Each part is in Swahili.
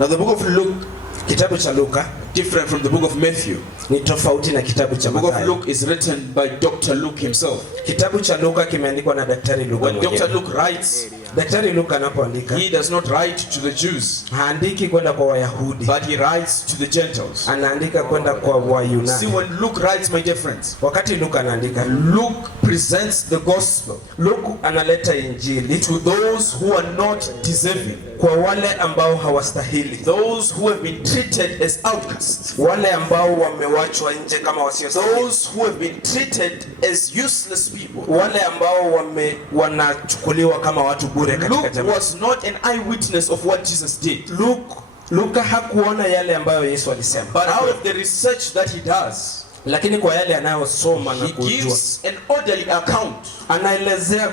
Now the book of Luke, kitabu cha Luka, different from the book of Matthew. ni tofauti na kitabu cha The book of Mathayo. Luke is written by Dr. Luke himself. Kitabu cha Luka kimeandikwa na Daktari Luka When mwenyewe. Dr. Luke writes, Daktari Luka anapoandika, he does not write to the Jews, haandiki kwenda kwa Wayahudi, but he writes to the Gentiles. anaandika kwenda kwa See, Wayunani. when Luke writes, my dear friends, Wakati Luka anaandika, Luke presents the gospel Luka analeta injili to those who are not deserving, kwa wale ambao hawastahili, those who have been treated as outcasts, wale ambao wamewachwa nje kama wasiostahili, those who have been treated as useless people. wale ambao wanachukuliwa kama watu bure katika Luke jamii. was not an eyewitness of what Jesus did, Luka hakuona yale ambayo Yesu alisema, but out of the research that he does, lakini kwa yale anayosoma na he kujua, gives an orderly account anaelezea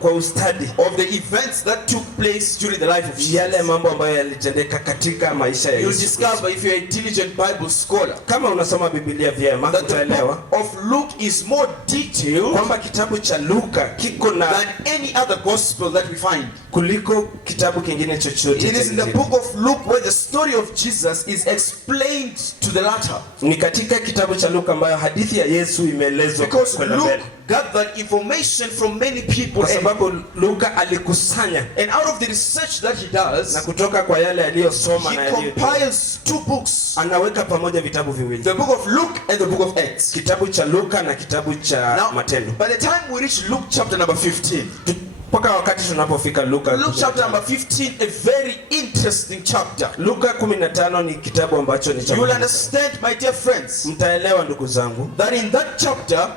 kwa ustadi of the events that took place during the life of Jesus. yale mambo ambayo yalitendeka katika maisha ya You'll Yesu. discover, if you're a diligent Bible scholar, Kama unasoma Biblia vyema, that the utaelewa book of Luke is more detailed kwamba kitabu cha Luka kiko na than any other gospel that we find. kuliko kitabu kingine chochote. It is in the book of Luke where the story of Jesus is explained to the latter. Ni katika kitabu cha Luka ambayo hadithi ya Yesu imeelezwa Because kwenda Luke mbele. gathered information from many people, Kwa sababu Luka alikusanya, and out of the research that he does, na kutoka kwa yale aliyosoma he na compiles two books, anaweka pamoja vitabu viwili, the book of Luke and the book of Acts. kitabu cha Luka na kitabu cha Now, Matendo. by the time we reach Luke chapter number 15, Mpaka wakati tunapofika Luka, Luke chapter number 15, a very interesting chapter. Luka 15 ni kitabu ambacho ni cha You will muhimu. understand, my dear friends, Mtaelewa ndugu zangu that in that chapter,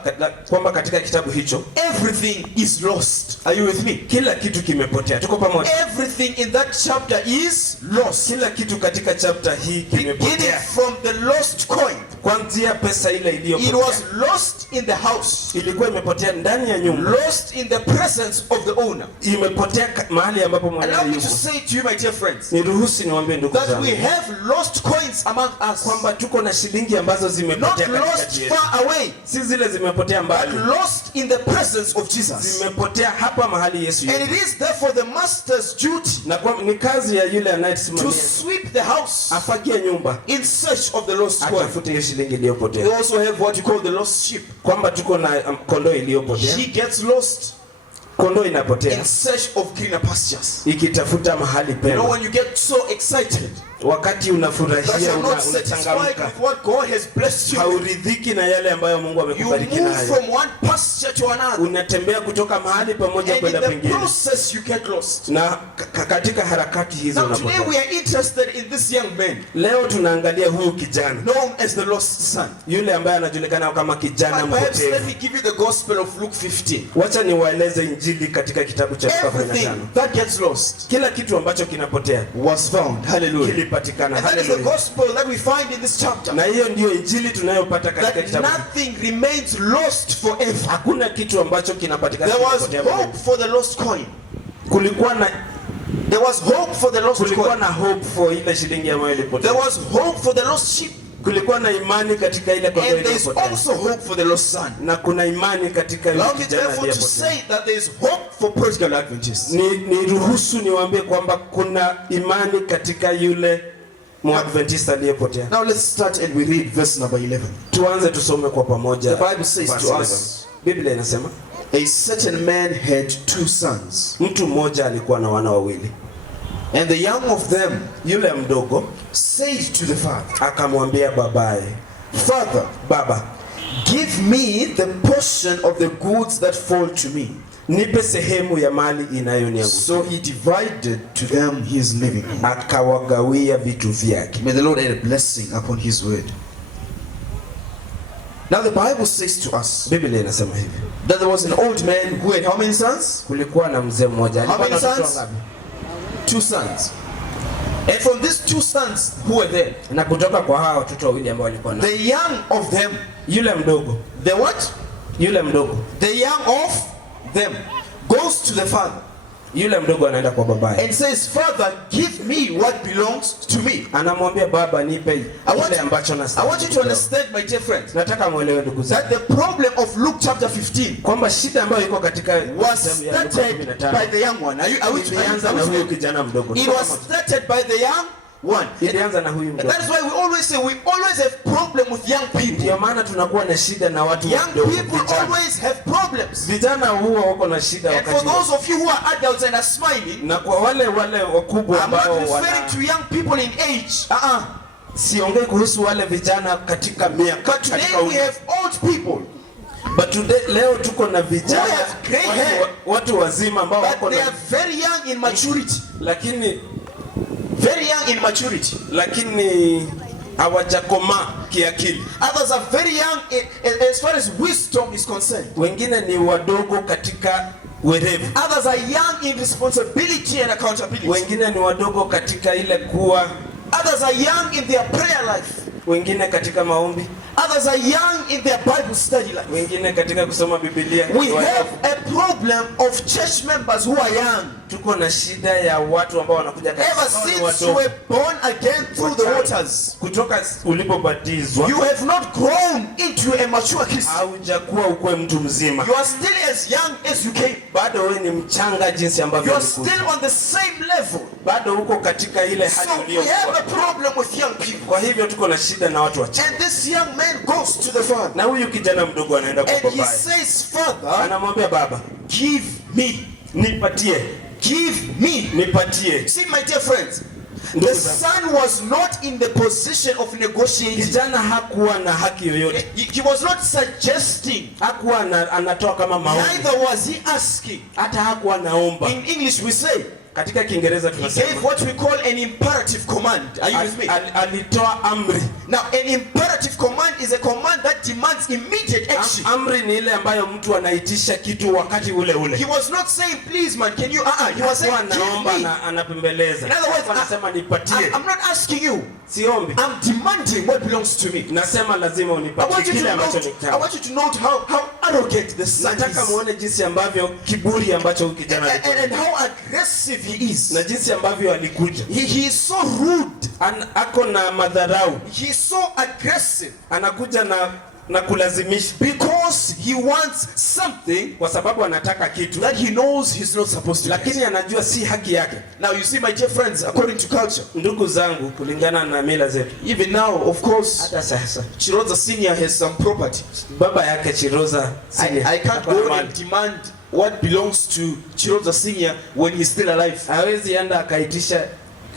kwamba katika kitabu hicho everything is lost. Are you with me? kila kitu kimepotea. Tuko pamoja? Everything in that chapter is lost. Kila kitu katika chapter hii Beginning kimepotea. from the lost coin. Kuanzia pesa ile It iliyopotea. was lost in the house. Ilikuwa imepotea ndani ya nyumba. Lost in the presence of the owner. Imepotea mahali ambapo mwenyewe Allow me to yuko. say to you, my dear friends, Niruhusu niwaambie ndugu that zangu we have lost coins among us. kwamba tuko na shilingi ambazo Not zimepotea lost katikati yetu. far away, Si zile zimepotea but mbali. lost in the presence of Jesus. Zimepotea hapa mahali Yesu And yuko. it is therefore the master's duty Na kwa ni kazi ya yule to anayesimamia sweep the house afagie nyumba, in search of the lost coin. atafute hiyo shilingi We iliyopotea. also have what you call the lost sheep. Kwamba tuko na kondoo iliyopotea. She gets lost Kondoo inapotea in search of greener pastures. ikitafuta mahali You know, pema. when you get so excited Wakati that unafurahia, you're not satisfied unachangamka, with what God has blessed you, hauridhiki na yale ambayo Mungu you amekubariki move nayo, from one pasture to another, unatembea kutoka mahali pamoja and in kwenda the pengine, process you get lost. na katika harakati hizo Now today we unapotea. are interested in this young man Leo tunaangalia huyu kijana, known as the lost son. yule ambaye anajulikana kama kijana But perhaps let mpotevu. me give you the gospel of Luke 15. Wacha niwaeleze injili katika kitabu cha Luka 15. Everything that gets lost Kila kitu ambacho kinapotea was found. Hallelujah. kilipatikana. And that is the Hallelujah. gospel that we find in this chapter. Na hiyo ndiyo injili tunayopata katika That kitabu. nothing remains lost forever. Hakuna kitu ambacho kinapatikana There was kimepotea milele. hope for the lost coin. Kulikuwa na There was hope for the lost kulikuwa coin. na hope for ile shilingi ambayo ilipotea. There was hope for the lost sheep. Kulikuwa na imani katika ile kondoo And there's iliyopotea. also hope for the lost son. Na kuna imani katika yule Allow me kijana therefore to aliyepotea. say that there is hope for Prodigal Adventists. Ni ruhusu niwaambie kwamba kuna imani katika yule Mwadventista aliyepotea. Now let's start and we read verse number 11. Tuanze tusome kwa pamoja. The Bible says verse to 11. us, Biblia inasema a certain man had two sons, mtu mmoja alikuwa na wana wawili. and the young of them Yule mdogo said to the father, akamwambia babaye, Father, baba, give me the portion of the goods that fall to me. nipe sehemu ya mali inayoniangukia. So he divided to them his living. Akawagawia vitu vyake. May the Lord add a blessing upon his word. Now the Bible says to us Biblia inasema hivi, that there was an old man who had how many sons? kulikuwa na mzee mmoja How alikuwa na many watoto sons? wangapi? Two sons. And from these two sons who were there, Na kutoka kwa hao watoto wawili ambao walikuwa na the young of them, yule mdogo, the what? yule mdogo, The young of them goes to the father yule mdogo anaenda kwa babaye. and says, Father, give me what belongs to me. Anamwambia baba, nipe kile ambacho I nastahili. want you to understand, my dear friends, Nataka muelewe ndugu zangu that the problem of Luke chapter 15 kwamba shida ambayo iko katika was kitabu ya Luka started by 15 the young one. Are you ilianza na huyu kijana mdogo. It was started by the young one. Ilianza na huyu And mdogo. that is why we always say we always have problem with young people. Ndio maana tunakuwa na shida na watu Young people vijana. always have problems. Vijana huwa wako na shida And for wakati. those of you who are adults and are smiling, Na kwa wale wakubwa I'm ambao not referring to young people in age. siongei kuhusu wale vijana katika miaka. But today we have old people. But today, leo tuko na vijana Who have gray hair. watu wazima ambao But wako they na are very young in maturity. Very young in maturity. lakini hawajakomaa kiakili. Others are very young as far as wisdom is concerned. Wengine ni wadogo katika werevu. Others are young in responsibility and accountability. Wengine ni wadogo katika ile kuwa. Others are young in their prayer life. Wengine katika maombi. Others are young in their Bible study life. Wengine katika kusoma Biblia. We have a problem of church members who are young. Tuko na shida ya watu ambao wanakuja Ever since you were born again through the waters, kutoka ulipobatizwa, you have not grown into a mature Christian. haujakuwa ukue mtu mzima. You are still as young as you came. Bado wewe ni mchanga jinsi ambavyo You are ulikuja. still on the same level. Bado uko katika ile hali So we uliyokuwa. have a problem with young people. Kwa hivyo tuko na shida na watu wachanga. And this young man goes to the father. Na huyu kijana mdogo anaenda kwa And he baba. says, Father, Anamwambia baba, give me. nipatie. Give me. Nipatie. See, my dear friends, the son was not in the position of negotiating. Kijana hakuwa na haki yoyote. He was not suggesting. Hakuwa anatoa kama maombi. Neither was he asking. Hata hakuwa naomba. In English we say, Katika Kiingereza he tunasema, gave what we call an imperative command. Are you with me? Alitoa amri. Now, an imperative command is a command that demands immediate action. Amri ni ile ambayo mtu anaitisha kitu wakati ule ule. He was not saying, please man, can you, he was saying, anaomba na anapembeleza. In other words, anasema nipatie. I'm not asking you. Siombi. I'm demanding what belongs to me. Nasema lazima unipatie kile ambacho ni I want you to note how arrogant the son Nataka is. muone jinsi ambavyo kiburi ambacho huyu kijana alikuwa. And how aggressive he is. Na jinsi ambavyo alikuja. He is so rude. Ako na madharau. He is so aggressive. Anakuja na kulazimisha. Because he wants something, Kwa sababu anataka kitu that he knows he's not supposed to get. lakini anajua si haki yake. Now you see, my dear friends, according to culture, Ndugu zangu, kulingana na mila zetu, even now, of course, hata sasa Chiroza Senior has some property. baba yake Chiroza Senior, I can't go and demand what belongs to Chiroza Senior when he's still alive. hawezi enda akaitisha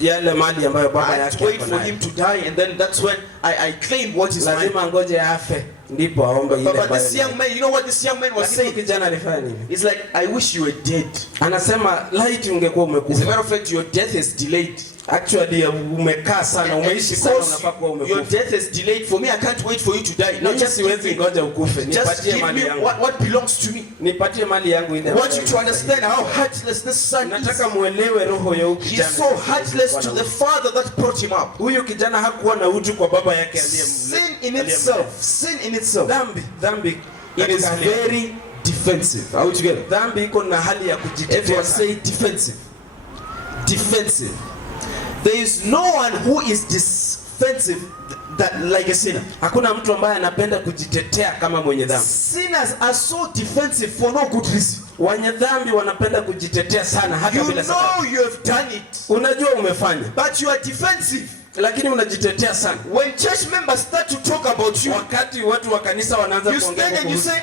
yale mali ambayo baba I have to yake wait for him to die, and then that's when I claim what is mine. lazima ngoje afe ndipo aombe ile But ambayo. this young man, you know what this young man was saying? Kijana alifanya nini? It's like, I wish you were dead. Anasema laiti ungekuwa As a umekufa. matter of fact, your death is delayed. Actually umekaa sana, And umeishi sana, because unafaa kuwa your umekufa. death is delayed, for me, I can't wait for you to die. No, No, just siwezi give me, ngoja ukufe. just Nipatie give mali me yangu. what belongs to me. Nipatie mali yangu ile. I want you to understand how heartless this son is. Nataka muelewe roho ya huyu kijana. He's so heartless to the father that brought him up. Huyu kijana hakuwa na utu kwa baba yake Sin in itself, sin in itself, Dhambi it is very defensive. Are we together? Dhambi iko na hali ya kujitetea. Everyone say defensive. Defensive. There is no one who is defensive that like a sinner. Hakuna mtu ambaye anapenda kujitetea kama mwenye dhambi. Sinners are so defensive for no good reason. Wenye dhambi wanapenda kujitetea sana hata bila sababu. You know you have done it. Unajua umefanya. But you are defensive. Lakini unajitetea sana. When church members start to talk about you, wakati watu wa kanisa wanaanza kuongea you stand and you say,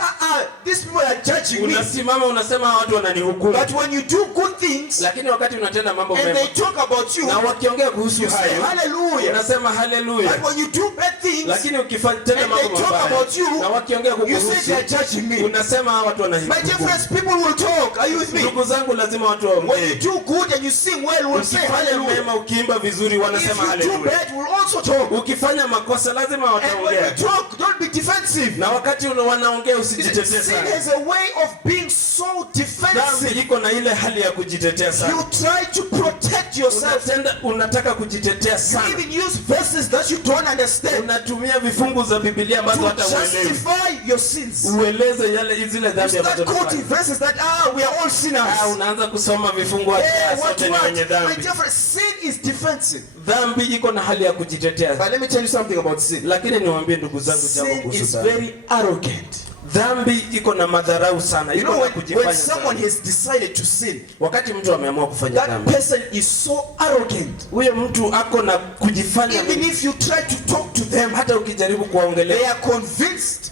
these people are judging me. Unasimama unasema watu wananihukumu. But when you do good things, lakini wakati unatenda mambo mema, and they talk about you, na wakiongea kuhusu hayo, hallelujah. Unasema hallelujah. But when you do bad things, lakini ukifanya mambo mabaya, na wakiongea kuhusu, you say they are judging me. Unasema watu wananihukumu. My dear friends, people will talk. Are you with me? Ndugu zangu, lazima watu waongee. When you do good and you sing well, we'll say hallelujah. Mema ukiimba vizuri wanasema hallelujah. If you do bad, we'll also talk. Ukifanya makosa lazima wataongea. And when you talk, don't be defensive. Na wakati wanaongea usijitetee sana. Sin has a way of being so defensive. Dhambi iko na ile hali ya kujitetea sana. You try to protect yourself. Unataka kujitetea sana. You even use verses that you don't understand. Unatumia vifungu za Biblia ambazo hata uelewi. To justify your sins. Ueleze yale zile dhambi ambazo unafanya. Quoting verses that we are all sinners. Unaanza kusoma vifungu sote ni wenye dhambi. My dear friend, sin is defensive. Dhambi iko na hali ya kujitetea. But let me tell you something about sin. Lakini niwaambie ndugu zangu jambo kuhusu dhambi. Sin is very arrogant. Dhambi iko na madharau sana. You know, when someone has decided to sin, wakati mtu ameamua kufanya dhambi, that person is so arrogant. Huyo mtu ako na kujifanya. Even if you try to talk to them, hata ukijaribu kuwaongelea, they are convinced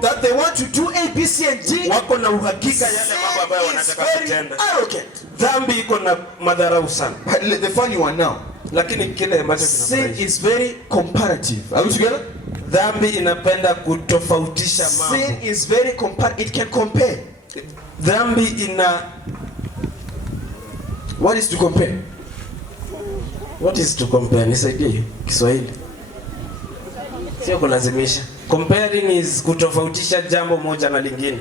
that they want to do A, B, C and D. Wako na uhakika yale mambo ambayo wanataka kutenda. Arrogant. Dhambi iko na madharau sana. But the funny one now, lakini kile ambacho sin is very comparative. Are we together? Dhambi inapenda kutofautisha mambo. Sin is very it can compare. Dhambi ina what is to compare? What is to compare? Nisaidie Kiswahili. Sio kulazimisha. Comparing is kutofautisha jambo moja na lingine.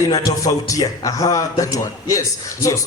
Inatofautia. Aha, that one. Yes.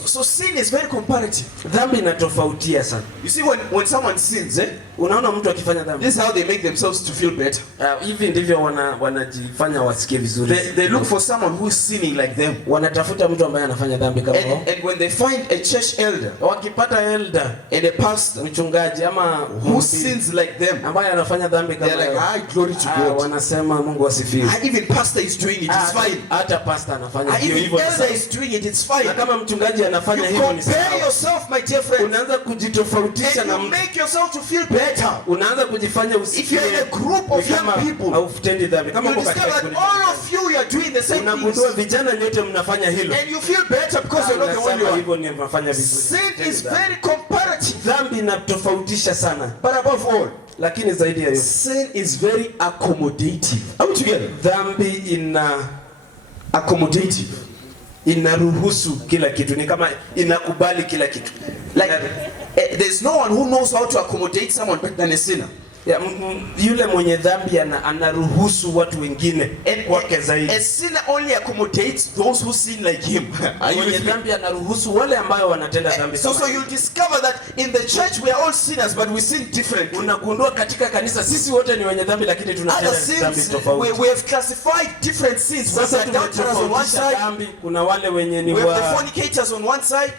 So sin is very comparative. Dhambi inatofautia sana. You see, when someone sins, unaona mtu akifanya dhambi, this is how they make themselves to feel better. Hivi ndivyo wanajifanya wasikie vizuri. They look for someone who is sinning like them. Wanatafuta mtu ambaye anafanya dhambi kama wao. And when they find a church elder, wakipata elder and a pastor, mchungaji ama who sins like them, ambaye anafanya dhambi kama wao, they're like, glory to God. Wanasema Mungu asifiwe. Even pastor is doing it, it's fine. Hata pastor anafanya hivyo. Even elder is doing it, it's fine. Na kama mchungaji anafanya hivyo ni sawa. Compare yourself, my dear friend. Unaanza kujitofautisha na mtu. Make yourself to feel better. Unaanza kujifanya usikie. If you're in a group of young people, au futendi dhambi. Kama you discover that all of you are doing the same things. Unagundua vijana nyote mnafanya hilo. And you feel better because you're not the only one. Hivyo ni mnafanya vizuri. Sin is very comparative. Dhambi inatofautisha sana. But above all, lakini zaidi ya yote, sin is very accommodative. Are we together? Dhambi ina accommodative. Inaruhusu kila kitu, ni kama inakubali kila kitu. Like there's no one who knows how to accommodate someone better than a sinner. Yule mwenye dhambi anaruhusu watu wengine kwake zaidi. A sinner only accommodates those who sin like him. Mwenye dhambi anaruhusu wale ambao wanatenda dhambi. So you'll discover that in the church we are all sinners but we sin differently. Unagundua katika kanisa sisi wote ni wenye dhambi lakini tunatenda dhambi tofauti. We have classified different sins. Sasa adulterers on one side, kuna wale wenye ni we have the fornicators on one side.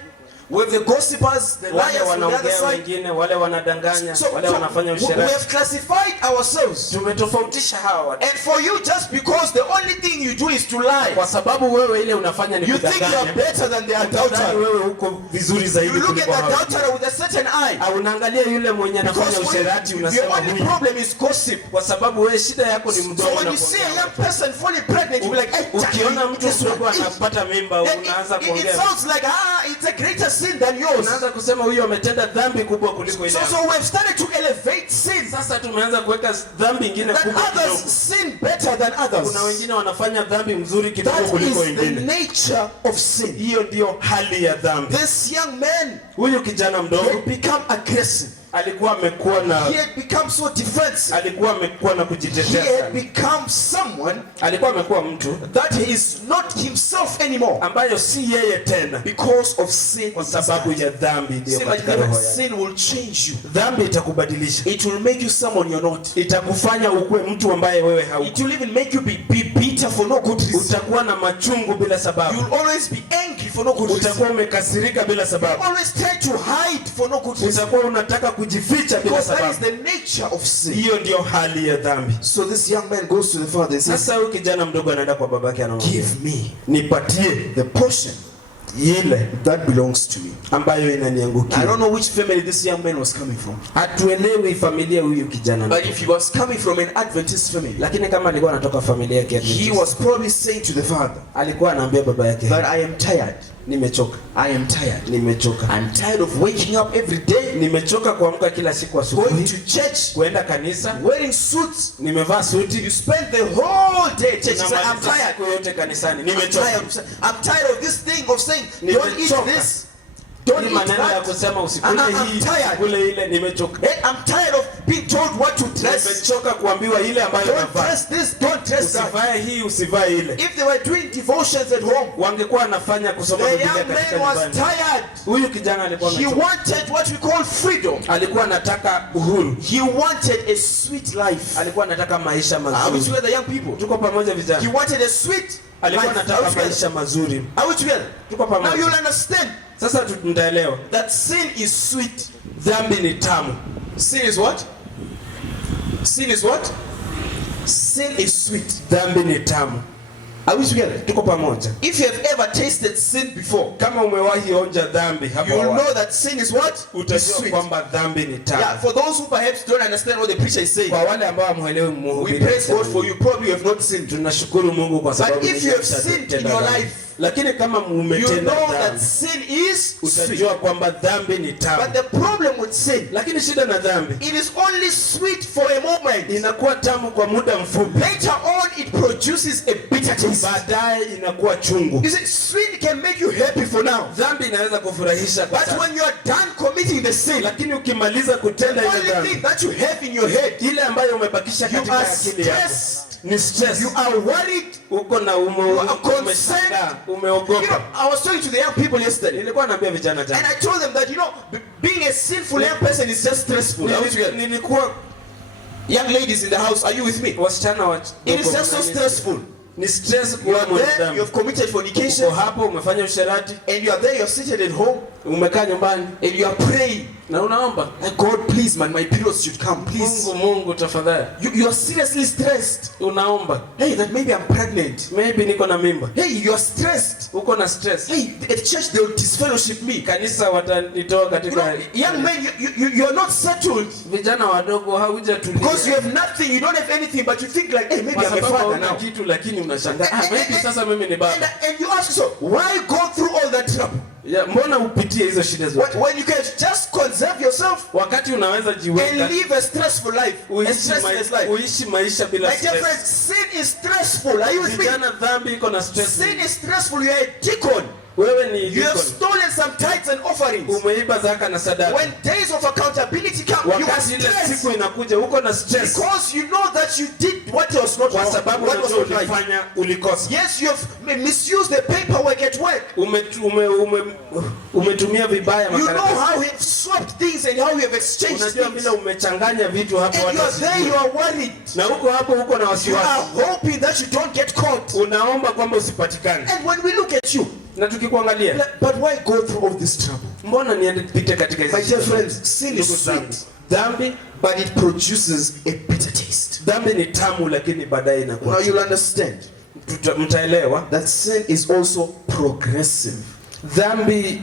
We have the gossipers, the liars on the other side. Wengine wale wanadanganya, wale wanafanya usherati. We have classified ourselves. Tumetofautisha hawa watu. And for you, just because the only thing you do is to lie, kwa sababu wewe ile unafanya ni kudanganya, you think you are better than the adulterer. Wewe uko vizuri zaidi kuliko hao. You look at the adulterer with a certain eye. Au unaangalia yule mwenye anafanya usherati unasema huyu. The only problem is gossip. Kwa sababu wewe shida yako ni mdomo. So when you see a young person fully pregnant, you be like, ukiona mtu mdogo anapata mimba unaanza kuongea. It sounds like it's a greater sin than yours. Unaanza kusema huyu ametenda dhambi kubwa kuliko ile. So we have started to elevate sin. Sasa tumeanza kuweka dhambi nyingine kubwa kidogo. Others sin better than others. Kuna wengine wanafanya dhambi nzuri kidogo kuliko wengine. That is the nature of sin. Hiyo ndio hali ya dhambi. This young man, huyu kijana mdogo, he become aggressive. Alikuwa amekuwa na, he had become so defensive. Alikuwa amekuwa na kujitetea. He had become someone, alikuwa amekuwa mtu that he is not himself anymore, ambayo si yeye tena, because of sin, kwa sababu ya dhambi ndio katika roho yake. Sin will change you. Dhambi itakubadilisha. It will make you someone you're not. Itakufanya ukue mtu ambaye wewe hauko. It will even make you be bitter for no good reason. Utakuwa na machungu bila sababu. You will always be angry for no good reason. Utakuwa umekasirika bila sababu. You always try to hide for no good reason. Utakuwa unataka kujificha bila sababu. That is the nature of sin. Hiyo ndio hali ya dhambi. So this young man goes to the father and says, sasa huyu kijana mdogo anaenda kwa babake anamwambia, give me, nipatie the portion ile that belongs to me, ambayo inaniangukia. I don't know which family this young man was coming from. Hatuelewi familia huyu kijana. But if he was coming from an Adventist family, lakini kama alikuwa anatoka familia ya Adventist, he was probably saying to the father, alikuwa anaambia baba yake, but I am tired. Nimechoka. I am tired. Nimechoka. I'm tired of waking up every day. Nimechoka kuamka kila siku asubuhi. Going to church. Kuenda kanisa. Wearing suits. Nimevaa suti. You spend the whole day church. I'm tired. Yote kanisani. Nimechoka. I'm tired of this thing of saying don't eat this. Don't eat that. Kule ile nimechoka. I'm tired of being told what to dress. Nimechoka kuambiwa ile ambayo don't dress this, don't dress that. Usivae hii, usivae ile. If they were doing devotions at home, wangekuwa anafanya kusoma Biblia katika nyumbani. The young man was tired. Huyu kijana alikuwa amechoka. He wanted what we call freedom. Alikuwa anataka uhuru. He wanted a sweet life. Alikuwa anataka maisha mazuri. Are we together, young people? Tuko pamoja vijana. He wanted a sweet. Alikuwa anataka maisha mazuri. Are we together? Tuko pamoja. Now you'll understand. Sasa tutaelewa that sin is sweet. Dhambi ni tamu. Sin is what? Sin is what? Sin is sweet. Dhambi ni tamu. Are we together? Tuko pamoja. If you have ever tasted sin before, Kama umewahi onja dhambi hapo you will awali, know that sin is what? Is utajua sweet. kwamba dhambi ni tamu. Yeah, for those who perhaps don't understand what the preacher is saying, Kwa wale ambao hamuelewi we mhubiri, praise God for you. Probably you have not sinned. tunashukuru Mungu kwa sababu But if you have sinned in your life, lakini kama you umetenda know that dhambi, sin is sweet. utajua kwamba dhambi ni tamu. But the problem with sin, Lakini shida na dhambi, it is only sweet for a moment. inakuwa tamu kwa muda mfupi, Later on, it produces a bitter taste. baadaye inakuwa chungu. You see, sin can make you happy for now. Dhambi inaweza kufurahisha kwa But sasa, when you are done committing the sin, lakini ukimaliza kutenda the ile only dhambi, thing that you have in your head, ile ambayo umebakisha you katika are akili yako stressed, ni stress. you are worried, Uko na you are umeshangaa, concerned. You umeogopa. know, I was talking to the young people yesterday, Nilikuwa naambia vijana and jana, I told them that, you know, being a sinful young person is just stressful. nilikuwa Young ladies in the house, are you with me? wasichana wa It is just so stressful. ni stress You kuwa are mwenye there, dhambi. you have committed fornication, Uko hapo umefanya usherati, and you are there, you are seated at home, umekaa nyumbani and you are praying, na unaomba, God, please, man, my periods should come, please. Mungu tafadhali. You are seriously stressed. Unaomba, Hey, that maybe I'm pregnant. maybe niko na mimba. Hey, you are stressed. Uko na stress. Hey, at church they will disfellowship me. Kanisa watanitoa You know, katika. young men, you are not settled Vijana wadogo haujatulia. because you have nothing, you don't have anything, but you think like, hey, maybe Kwa I'm a sababu father hauna now. kitu lakini unashangaa, maybe sasa mimi ni baba. And you ask yourself, why go through all that trouble? Ya, mbona upitie hizo shida zote? When you can just conserve yourself Wakati unaweza jiweka and live a stressful life, a stressless life. uishi maisha bila My dear stress. friends, sin is stressful. Are you with me? Vijana, dhambi iko na stress. Sin is stressful. You are a deacon. Wewe ni You have deacon. stolen some tithes and offerings. Umeiba zaka na sadaka. When days of accountability come, you are Wakati ile stressed siku inakuja uko na stress. because you know that you did what was not Kwa wrong, sababu what was unajua not right. ulifanya ulikosa. Yes, you have misused the paperwork at work. Umetumia vibaya You know makaratasi. how we have swapped things and how we have exchanged Unajua things. vile umechanganya vitu hapo And you are hata there, sijui. you are worried. Na uko hapo uko na You are wasiwasi. hoping that you don't get caught. Unaomba kwamba usipatikane. And when we look at you, Na tukikuangalia, but why go through all this trouble? mbona niende pite katika hizo My dear shida? friends, sin Ndugu is zangu, sweet, dhambi but it produces a bitter taste. dhambi ni tamu lakini baadaye Now inakuwa you'll understand mtaelewa that sin is also progressive. dhambi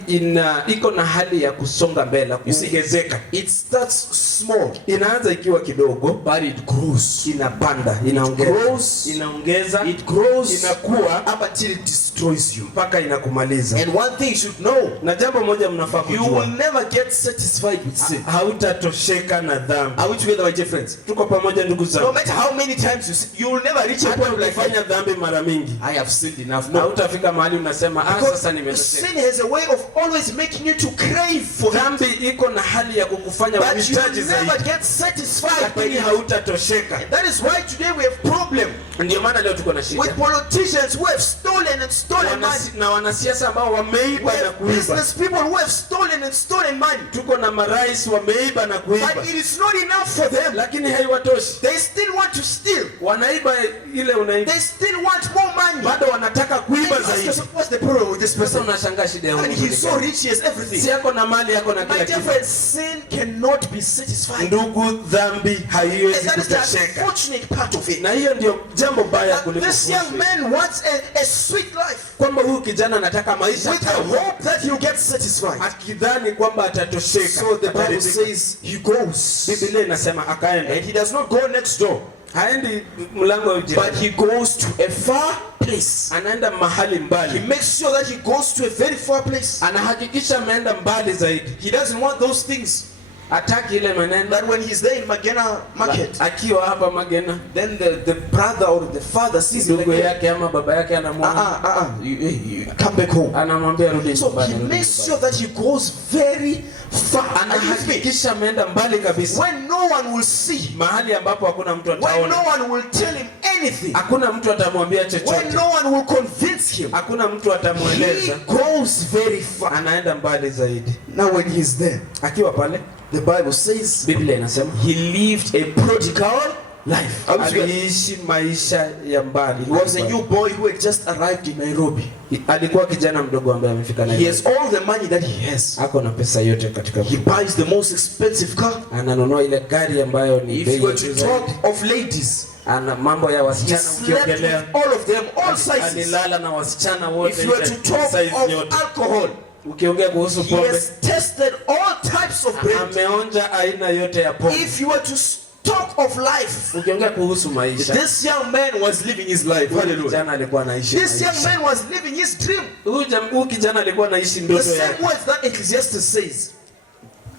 iko na hali ya kusonga mbele, kuongezeka. It starts small, Inaanza ikiwa kidogo, but it grows. inapanda, inaongeza, It grows inakuwa up until it destroys you. mpaka inakumaliza. And one thing you should know, Na jambo moja mnafaa you will kujua, never get satisfied with sin. hautatosheka na dhambi. Are we together, my dear friends? Tuko pamoja ndugu No zangu. matter how many times you sin, you will never reach a Hata point like, ukifanya dhambi mara mingi, I have sinned enough. No. hautafika mahali unasema Because sasa nimetosheka. sin has a way of always making you to crave for it. Dhambi iko na hali ya kukufanya But you uhitaji will never zaidi, get satisfied by lakini it. hautatosheka. That is why today we have problem Ndio maana leo tuko na shida with politicians who have stolen and stolen money. na wanasiasa ambao We wameiba na have kuiba. business people who have stolen and stolen money. Tuko na marais wameiba na kuiba, But it is not enough for them. lakini haiwatoshi. They still want to steal. Wanaiba ile unaiba, They still want more money. bado wanataka kuiba Ask zaidi. yourself, what's the problem with this Sasa person? unashangaa shida ya And huyu he's so rich, he has si everything. yako na mali yako na My kila dear kitu. friends, sin cannot be satisfied. Ndugu, dhambi And haiwezi that is the kutosheka, unfortunate part of it. na hiyo ndio jambo baya That kuliko this young man wants a sweet life kwamba huyu kijana anataka maisha with the tamu, hope that he'll get satisfied. akidhani kwamba atatosheka. So the Bible Ataridhika. says he goes. Biblia inasema akaenda, And he does not go next door, haendi mlango wa but jirani, he goes to a far place. anaenda mahali He mbali, makes sure that he goes to a very far place. anahakikisha ameenda mbali zaidi. He doesn't want those things Hataki ile maneno that when he's there in Magena market, akiwa hapa Magena, then the brother or the father sees him ndugu like, yake ama baba yake anamwona, you come back home. anamwambia rudi So nyumbani, he rudi makes nyumbani. sure that he goes very far. And Anahakikisha ameenda mbali kabisa, when no one will see, mahali ambapo hakuna mtu when no ataona, one will tell him anything, hakuna mtu atamwambia when chochote, no one will convince him, hakuna mtu he atamweleza, goes very far. anaenda mbali zaidi. Now when he's there, Akiwa pale, the Bible says Biblia inasema he lived a prodigal life. Aliishi maisha ya mbali. He was a new boy who had just arrived in Nairobi. Alikuwa kijana mdogo ambaye amefika Nairobi. He has all the money that he has. Ako na pesa yote katika. He buys the most expensive car. Ananunua ile gari ambayo ni bei. If you were to talk of ladies, ana mambo ya wasichana ukiongelea, all of them, all sizes. Alilala na wasichana wote. If you were to talk of alcohol, ukiongea kuhusu pombe, he has tested all types of brands. Ameonja aina yote ya pombe. If you were to talk of life, ukiongea kuhusu maisha, this young man was living his life. Hallelujah. Kijana alikuwa anaishi maisha. This young man was living his dream. Huyu kijana alikuwa anaishi ndoto yake. The same words that Ecclesiastes says.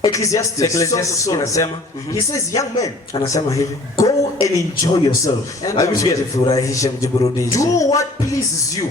Ecclesiastes anasema, he says, young man, anasema hivi, go and enjoy yourself. Jifurahishe, mjiburudishe. Do what pleases you.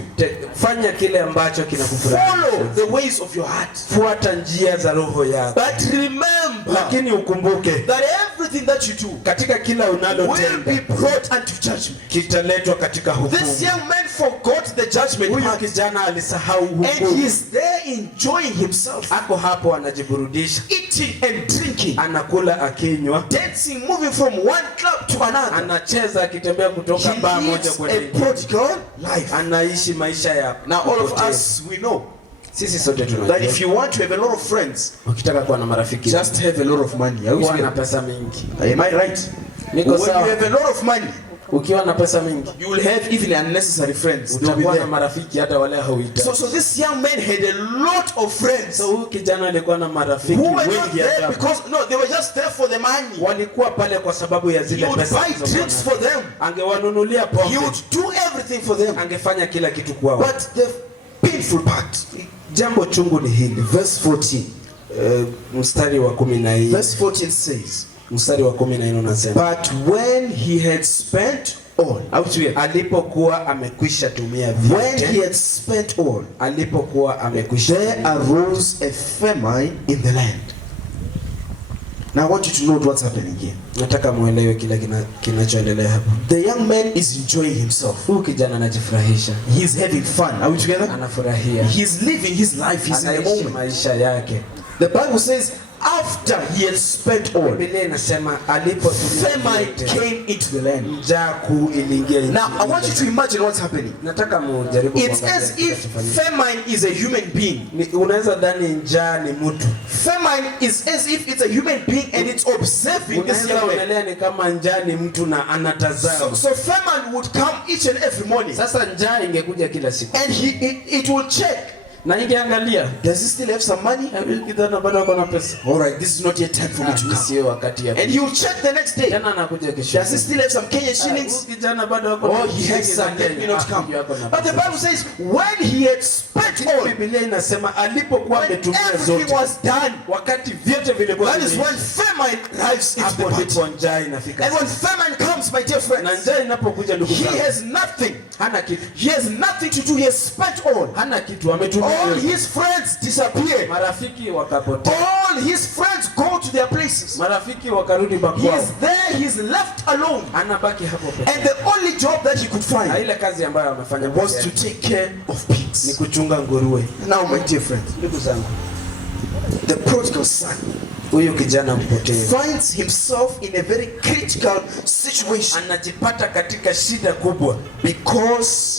Fanya kile ambacho kinakufurahisha. Follow the ways of your heart. Fuata njia za roho yako. But remember, lakini ukumbuke, that everything that you do, katika kila unalotenda, will be brought unto judgment. Kitaletwa katika hukumu. This young man forgot the judgment. Huyu kijana alisahau hukumu. And he is there enjoying himself. Ako hapo anajiburudisha. Eating and drinking. Anakula akinywa. Dancing, moving from one club to another. Anacheza akitembea kutoka bar moja kwenda nyingine. He lives a prodigal life. Anaishi maisha ya. Now all of us, we know, sisi sote tunajua, that if you want to have a lot of friends, ukitaka kuwa na marafiki, just have a lot of money. Kuwa na pesa mingi. Am I right? Niko sawa. When you have a lot of money, ukiwa na pesa mingi, you will have even unnecessary friends. Utakuwa na marafiki hata wale hauhitaji. So this young man had a lot of friends. So huyu kijana alikuwa na marafiki wengi hata. Because no, they were just there for the money. Walikuwa pale kwa sababu ya zile pesa. He would buy drinks for them. Angewanunulia pombe. He would do everything for them. Angefanya kila kitu kwao. But the painful part, jambo chungu ni hili. Verse 14. Mstari wa 14. Verse 14 says, mstari wa 14 unasema, but when he had spent all, alipokuwa amekwisha tumia vyote, when he had spent all, alipokuwa amekwisha, there arose a famine in the land. Now I want you to note what's happening here. Nataka muelewe kile kinachoendelea hapa. The young man is enjoying himself. Huyu kijana anajifurahisha. He is having fun. Are we together? Anafurahia. He is living his life. He's in the moment. Maisha yake. The Bible says after he had spent all, Biblia inasema alipotumia famine came into the land. Njaa kuu iliingia. Now I want you to imagine what's happening. Nataka mujaribu kuangalia. It's as if famine is a human being. Unaweza dhani njaa ni mtu. Famine is as if it's a human being and it's observing this young man. Unaelewa ni kama njaa ni mtu na anatazama. So famine would come each and every morning. Sasa njaa ingekuja kila siku. And it will check. Na ingeangalia, does he still have some money? Kijana bado ako na pesa. All right, this is not yet time for me to come. Sio wakati yake. And he will check the next day. Jana anakuja kesho. Does he still have some Kenyan shillings? Kijana bado ako na. Oh, he has some. Let me not come. But the Bible says when he had spent all, Biblia inasema alipokuwa ametumia zote, everything was done. Wakati vyote vilikuwa, that is when famine arrives into the party. Njaa inafika. And when famine comes, my dear friends, na njaa inapokuja ndugu zangu, he has nothing. Hana kitu. He has nothing to do. He has spent all. Hana kitu, ametumia. All his friends disappear. Marafiki wakapotea. All his friends go to their places. Marafiki wakarudi makwao. He is there, he is left alone. Anabaki hapo peke. And the only job that he could find, ile kazi ambayo amefanya, was to take care of pigs. Ni kuchunga nguruwe. Now my dear friend, ndugu zangu, the prodigal son, huyo kijana mpotevu, finds himself in a very critical situation. Anajipata katika shida kubwa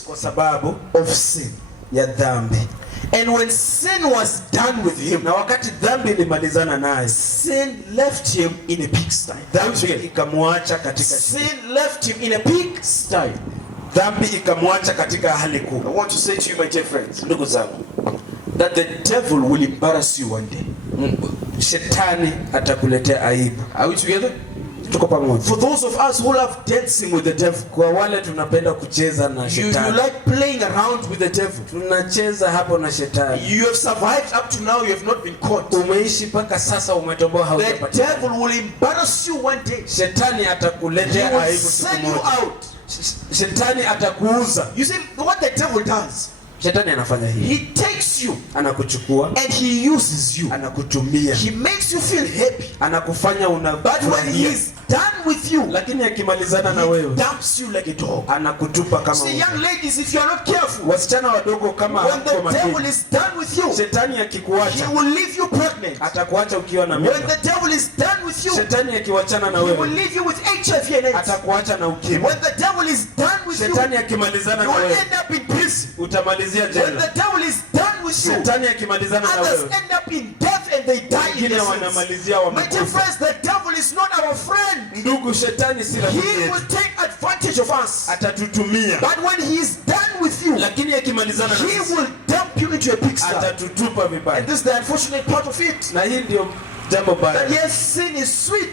kwa sababu of sin, ya dhambi. And when sin was done with him, na wakati dhambi ilimalizana naye, sin left him in a pigsty. Dhambi ikamwacha katika sin left him in a pigsty. Dhambi ikamwacha katika hali kuu. I want to say to you, my dear friends, ndugu zangu, that the devil will embarrass you one day. Shetani atakuletea aibu. Are we together? Tuko pamoja. For those of us who love dancing with the devil, kwa wale tunapenda kucheza na shetani, you like playing around with the devil. Tunacheza hapo na shetani. You have survived up to now, you have not been caught. Umeishi mpaka sasa, umetoboa, haujapata. The devil will embarrass you one day. Shetani atakuletea aibu siku moja. Shetani atakuuza. You see what the devil does? Shetani anafanya hivi. He takes you, anakuchukua, and he uses you. Anakutumia. He makes you feel happy. Anakufanya But when he is done with you, lakini akimalizana na he wewe dumps you like a dog. anakutupa kama See, young ladies, if you are not careful, wasichana wadogo kama when the devil is done with you, shetani he akikuacha will leave you pregnant. atakuacha ukiwa na When mimba. the devil is done with you, Shetani akiwachana na he will wewe leave you with HIV and AIDS. atakuacha na ukimwi. When the devil is done with you, Shetani akimalizana you na will wewe end up in prison. utamalizia When jela. the devil is done with you, Shetani akimalizana na others wewe end up in death and they die in wengine the sins. wanamalizia My dear wamekufa. friends, the devil is not our friend. Ndugu, shetani si rafiki He yetu, will take advantage of us. atatutumia. But when he is done with you, Lakini akimalizana na he sisi will dump you into a pigsty. atatutupa And vibaya. this is the unfortunate part of it. Na hii ndio jambo baya. That yes, sin is sweet.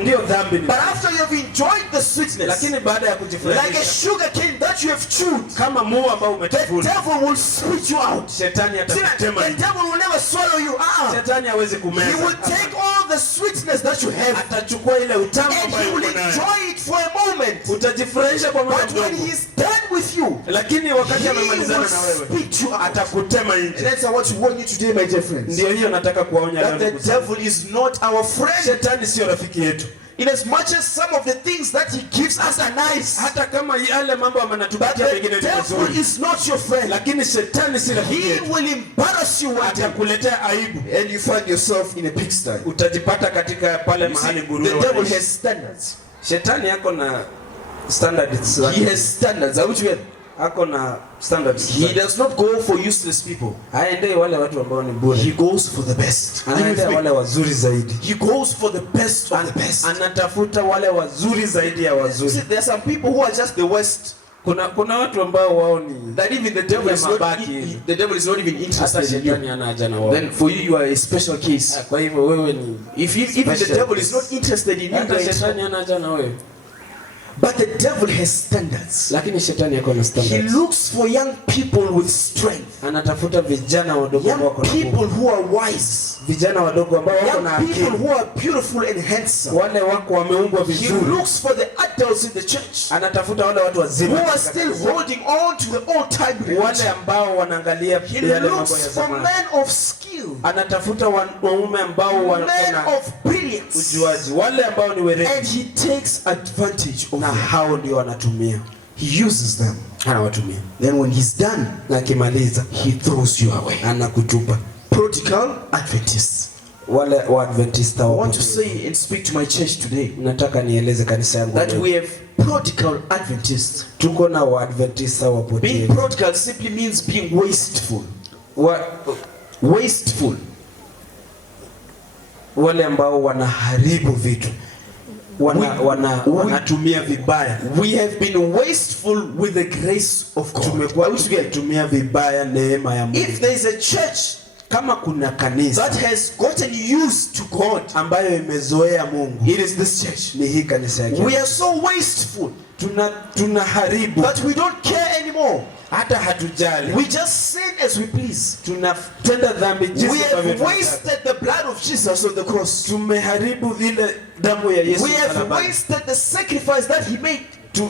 Ndio dhambi ni. But after you have enjoyed the sweetness, Lakini baada ya like a kujifurahisha sugar cane that you have chewed, kama mua ambao the umetafuna, devil will spit you out. shetani See, atakutema the nje. devil will never swallow you out. Shetani hawezi He kumeza. will take all the sweetness that you have Atachukua ile utamu and he ambayo will uko nayo. enjoy it for a moment. Utajifurahisha kwa muda But when mdogo. he is done with you, Lakini wakati he amemalizana will na wewe spit you out. atakutema And nje. that's what I want you today, my dear friends. Ndio hiyo nataka kuwaonya leo That the ndugu zangu. devil is not our friend. Shetani sio rafiki yetu. In as much as some of the things that he gives us are nice, Hata kama yale mambo but amanatupatia the mengine ni devil mazuri, is not your friend. lakini shetani si rafiki He yetu. will embarrass you one day, Atakuletea aibu, and you find yourself in a pigsty. utajipata katika pale You see, mahali the nguruwe devil wanaishi. has standards. Shetani yako na standards He zake. has standards. Are we together? Ako na standards He zake. does not go for useless people. Haendei wale watu ambao ni bure. He goes for the best. Anaendea wale wazuri zaidi. He goes for the best of the best. Anatafuta wale wazuri zaidi ya See, wazuri. there are some people who are just the worst. Kuna watu ambao wao ni That even the devil is not. The devil is not even hata interested in you. shetani hana haja na wao. Then for you, you are a special case. Kwa hivyo wewe ni If the devil is not interested in you, hata guys, shetani hana haja na wewe. but the devil has standards. Lakini shetani yako na He standards. looks for young people with strength. Anatafuta vijana wadogo ambao Young wako na people nguvu. who are wise. Vijana wadogo ambao wako na Young people akili. who are beautiful and handsome. Wale wako wameumbwa He vizuri. looks for the adults in the church Anatafuta wale watu who wazima. are still holding on to the old time Wale religion. ambao wanaangalia He yale mambo looks ya for zamani. men of skill, Anatafuta wanaume ambao wana men of brilliance, ujuaji, wale ambao ni werevu, and he takes advantage of na them. hao ndio wanatumia. He uses them. Anawatumia. Then when he's done, Na akimaliza he throws you away. anakutupa. Prodigal Adventists. Wale Waadventista I want to wapo. say and speak to my church today Nataka nieleze kanisa yangu that leo. we have prodigal Adventists. Tuko na Waadventista Being wapotevu. prodigal simply means being wasteful. Wa- Wasteful. Wale ambao wanaharibu vitu. Wanatumia vibaya. We have been wasteful with the grace of God. Tumekuwa Are we together? tukitumia vibaya neema ya Mungu. If there is a church Kama kuna kanisa that has gotten used to God, ambayo imezoea Mungu, it is this church. ni hii kanisa yake. We are so wasteful Tunaharibu that we don't care anymore. hata hatujali. We just sin as we please. Tunatenda dhambi We jinsi have tunavyotaka. wasted the blood of Jesus on the cross. Tumeharibu ile damu ya Yesu We have msalabani. wasted the sacrifice that he made.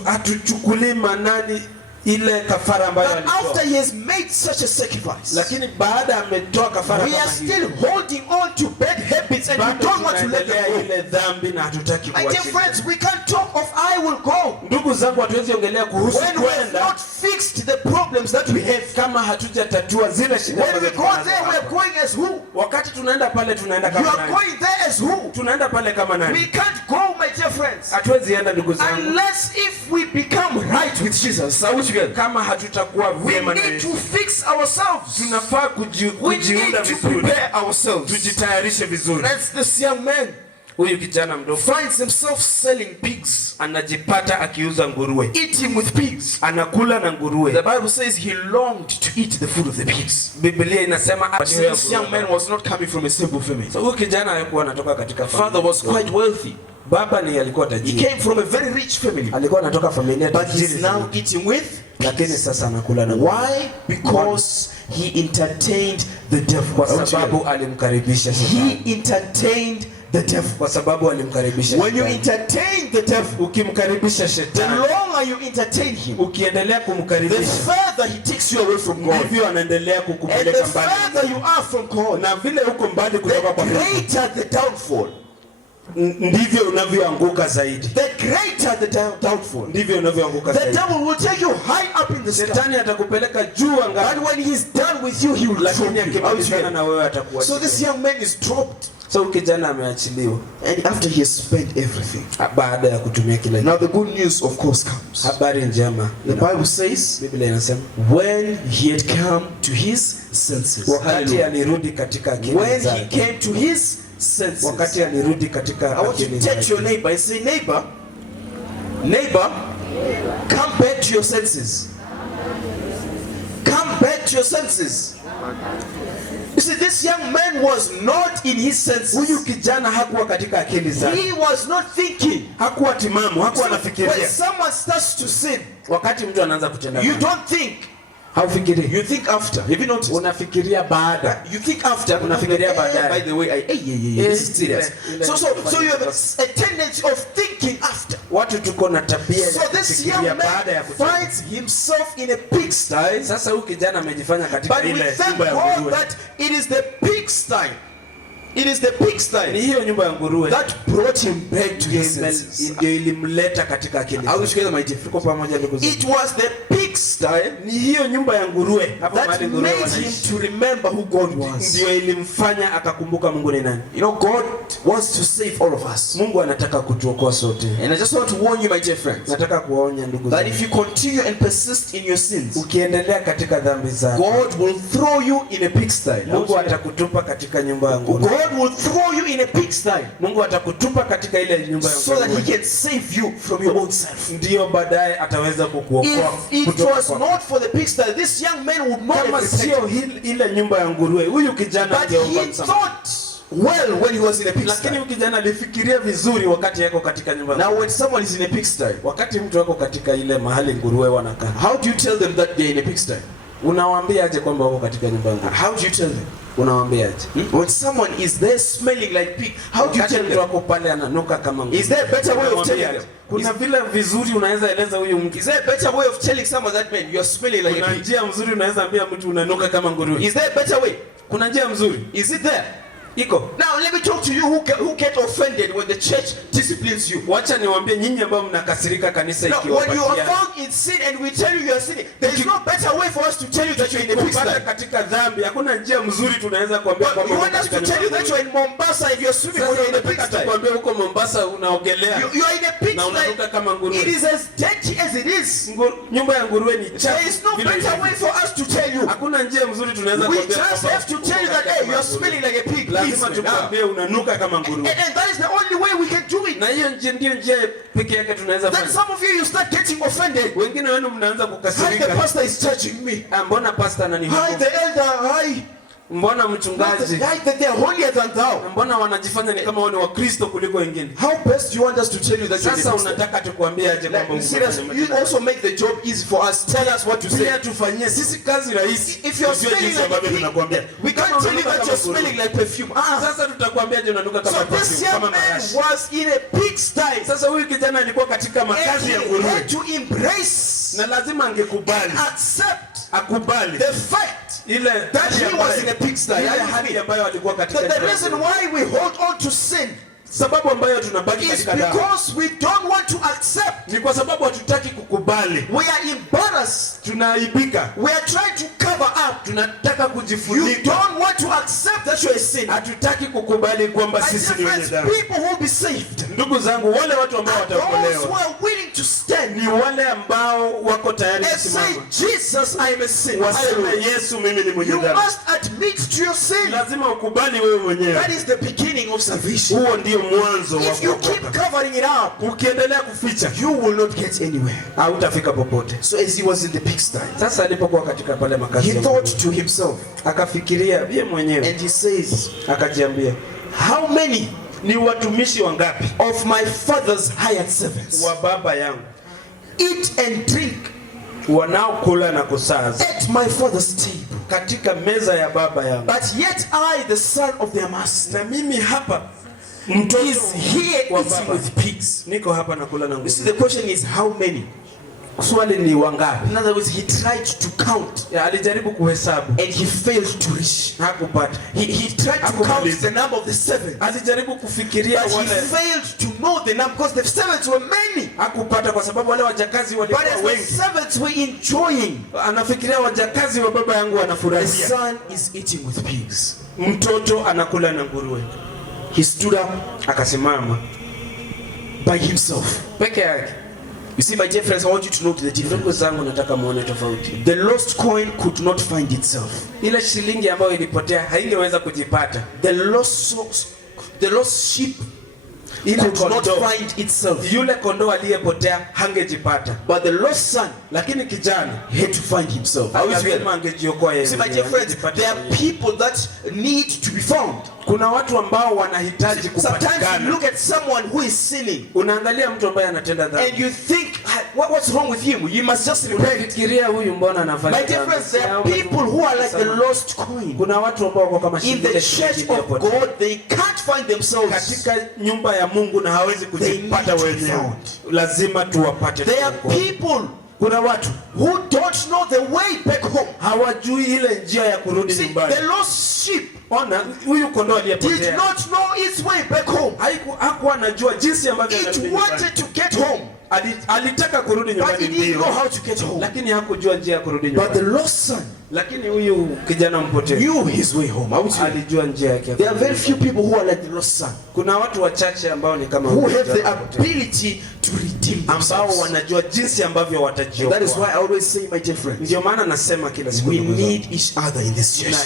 Hatuchukulii manani ile kafara ambayo But alitoa. after he has made such a sacrifice, Lakini baada ametoa kafara we kama are hiyo, still holding on to bad habits and we bado don't want to let tunaendelea them go. ile dhambi na hatutaki My dear kuacha. friends, we can't talk of I will go Ndugu zangu, hatuwezi ongelea kuhusu when we have kwenda not fixed the problems that we have. kama hatujatatua zile shida When we ambazo go tunazo there, we are hapa. going as who? Wakati tunaenda pale tunaenda You kama are nani? going there as who? Tunaenda pale kama We nani? can't go, my dear friends, Hatuwezi enda ndugu zangu unless if we become right with Jesus. Are we together? kama hatutakuwa We vyema na need Yesu. to fix ourselves. Tunafaa We need kujiunda to vizuri, prepare ourselves. tujitayarishe vizuri. That's this young man Huyu kijana mdogo finds himself selling pigs, anajipata akiuza nguruwe, eating with pigs. anakula na The nguruwe. Bible says he longed to eat the food of the pigs. Biblia inasema But this young man was not coming from a simple family. so huyu kijana alikuwa anatoka katika The father was quite wealthy. baba ni alikuwa He tajiri, came from a very rich family. alikuwa anatoka familia But he's tajiri, now eating with lakini pigs. sasa anakula na nguruwe. Why? Because he entertained the devil. Kwa sababu alimkaribisha He shetani. entertained the devil. Kwa sababu alimkaribisha When you shetani. entertain the devil, Ukimkaribisha the shetani, longer you entertain him, ukiendelea the kumkaribisha, further he takes you away from God. ndivyo anaendelea And kukupeleka the mbali. further you are from God, Na vile uko mbali the kutoka kwa Mungu, greater the downfall. ndivyo unavyoanguka zaidi. The greater the downfall, ndivyo unavyoanguka zaidi. The devil will take you high up in the sky. Shetani atakupeleka juu angani. But when he's done with you, he will drop you. Na wewe atakuacha. So this young man is dropped. So kijana ameachiliwa. And after he has spent everything. Baada ya kutumia kila kitu. Now the good news of course comes. Habari njema. The Bible says, Biblia inasema, when he had come to his senses. Wakati alirudi katika akili zake. When he came to his senses. Wakati alirudi katika akili zake. I want you to touch your neighbor and say, neighbor, come back to your senses. Come back to your senses. You see, this young man was not in his senses. Huyu kijana hakuwa katika akili zake. He was not thinking. Hakuwa timamu, hakuwa anafikiria. When someone starts to sin, wakati mtu anaanza kutenda, you don't think. Haufikiri. You think after. Have you noticed? Unafikiria baada. You think after. Unafikiria baadaye. By the way, this is serious. So you have a tendency of thinking after. Watu tuko na tabia ya kufikiria baada ya kutenda. So this young man finds himself in a pigsty. Sasa huyu kijana amejifanya katika ile nyumba ya nguruwe. But that it is the pigsty. It is the pigsty. Ni hiyo nyumba ya nguruwe that brought him back to his senses. Ndio ilimleta katika akili. I wish together my dear. Tuko pamoja ndugu zangu. It was the pigsty. Ni hiyo nyumba ya nguruwe. Hapo mahali nguruwe wanaishi. That made him to remember who God was. Ndio ilimfanya akakumbuka Mungu ni nani. You know, God wants to save all of us. Mungu anataka kutuokoa sote. And I just want to warn you my dear friends. Nataka kuwaonya ndugu zangu. That if you continue and persist in your sins, ukiendelea katika dhambi zako, God will throw you in a pigsty. Mungu atakutupa katika nyumba ya nguruwe. God will throw you in a pigsty. Mungu atakutupa katika ile nyumba ya nguruwe. So that he can save you from your own self. Ndio baadaye ataweza kukuokoa. If it was not for the pigsty, this young man would not have sio ile nyumba ya nguruwe. Huyu kijana angeomba msamaha. Well, when he was in a pigsty. Lakini huyu kijana alifikiria vizuri wakati yako katika nyumba. Now when someone is in a pigsty, wakati mtu wako katika ile mahali nguruwe wanakaa, how do you tell them that they are in a pigsty? Unawaambia aje kwamba wako katika nyumba ya nguruwe? How do you tell them? Unawaambia aje? When someone is there smelling like pig, how do you tell them? Mtu wako pale ananuka kama nguruwe. Is there a better way of telling them? Kuna vile vizuri unaweza eleza huyu mtu. Is there a better way of telling someone that man you are smelling like a pig? Kuna njia nzuri unaweza ambia mtu unanuka kama nguruwe. Is there a better way? Kuna njia nzuri. Is it there? Iko. Now let me talk to you who get offended when the church disciplines you. Wacha niwaambie nyinyi ambao mnakasirika kanisa ikiwapatia. When you are found in sin and we tell you are sinning, there is no better way for us to tell you that you are in a pigsty. Katika dhambi hakuna njia nzuri tunaweza kuambia kwamba you want us to tell you that you are in Mombasa and you are swimming or you are in a pigsty. Tukwambia huko Mombasa unaogelea. You are in a pigsty. Na unanuka kama nguruwe. It is as dirty as it is. Nyumba ya nguruwe ni chafu. There is no better way for us to tell you. Hakuna njia nzuri tunaweza kuambia. We just have to tell you that hey, you are smelling like a pig. Lazima tukwambie unanuka kama nguruwe. And that is the only way we can do it. Na hiyo ndio njia pekee yake tunaweza fanya. Then some of you start getting offended. Wengine wenu mnaanza kukasirika. The pastor is judging me. Mbona pastor ananihukumu? Hi the elder, hi. Mbona mchungaji? They are holier than thou. Mbona wanajifanya ni kama wao ni Wakristo kuliko wengine? How best do you want us to tell you that you are? Sasa unataka tukwambie aje kwamba you also make the job easy for us. Tell us what to say. Pia tufanyie sisi kazi rahisi. If you are smelling like a pig, we can't tell you that you are smelling like perfume. Sasa tutakwambia aje unanuka kama perfume. So this young man was in a pigsty. Sasa huyu kijana alikuwa katika makazi ya nguruwe. He had to embrace. Na lazima angekubali. Akubali. The fact ile that he was in a pigsty. Hali ambayo alikuwa katika. The reason why we hold on to sin, sababu ambayo tunabaki katika dhambi, because we don't want to accept. Ni kwa sababu hatutaki kukubali. We are embarrassed. Tunaibika. We are trying to cover up. Tunataka kujifunika. You don't want to accept that you are a sinner. Hatutaki kukubali kwamba sisi ni wenye dhambi. People who will be saved. Ndugu zangu, wale watu ambao wataokolewa, those who are willing to stand, ni wale ambao wako tayari kusimama. Say, Jesus, I am a sinner. Waseme Yesu, mimi ni mwenye dhambi. You must admit to your sin. Lazima ukubali wewe mwenyewe. That is the beginning of salvation. Huo ndio mwanzo wa If you keep covering it up, ukiendelea kuficha, you will not get anywhere. Hautafika popote. So as he was in the pigsty, sasa alipokuwa katika pale makazi, he thought to himself, akafikiria yeye mwenyewe, and he says, akajiambia, how many ni watumishi wangapi of my father's hired servants, wa baba yangu, eat and drink, wanaokula na kusaza at my father's table, katika meza ya baba yangu, but yet I, the son of their master, na mimi hapa is here eating with pigs. Niko hapa nakula na nguruwe. The question is how many? Swali ni wangapi? In other words, he tried to count. Alijaribu kuhesabu. And he failed to reach. Hakupata. He tried to count the number of the seven. Alijaribu kufikiria wale. But he failed to know the number because the sevens were many. Hakupata kwa sababu wale wajakazi walikuwa wengi. But as the sevens were enjoying, anafikiria wajakazi wa baba yangu wanafurahia. The son is eating with pigs. Mtoto anakula na nguruwe. He stood up, akasimama by himself. Peke yake. You see, my dear friends, I want you to note the difference. Ndugu zangu, nataka muone tofauti. The lost coin could not find itself. Ile shilingi ambayo ilipotea haingeweza kujipata. The lost sheep could not find itself. Yule kondoo aliyepotea hangejipata. But the lost son, lakini kijana, had to find himself. Angejiokoa yeye. See, my dear friends, there are people that need to be found. Kuna watu ambao wanahitaji kupatikana. Sometimes you look at someone who is sinning. Unaangalia mtu ambaye anatenda dhambi. And you think, what's wrong with him? You must just repent. Fikiria huyu mbona anafanya dhambi. My dear friends, there are people who are like the lost coin. Kuna watu ambao wako kama in the church of God, they can't find themselves. Katika nyumba ya Mungu na hawezi kujipata wenyewe. Lazima tuwapate. There are people, kuna watu who don't know the way back home. Hawajui ile njia ya kurudi nyumbani. The lost sheep, ona huyu kondoo aliyepotea, did not know its way back home. Hakuwa anajua jinsi ambavyo it wanted to get home. Alitaka kurudi nyumbani, but he didn't know how to get home. Lakini hakujua njia ya kurudi nyumbani. But the lost son, lakini huyu kijana mpotevu, knew his way home. Alijua njia yake. There are very few people who are like the lost son. Kuna watu wachache ambao ni kama who have the ability to redeem themselves, ambao wanajua jinsi ambavyo watajiokoa. That is why I always say, my dear friends, ndio maana nasema kila siku, we need each other in this church.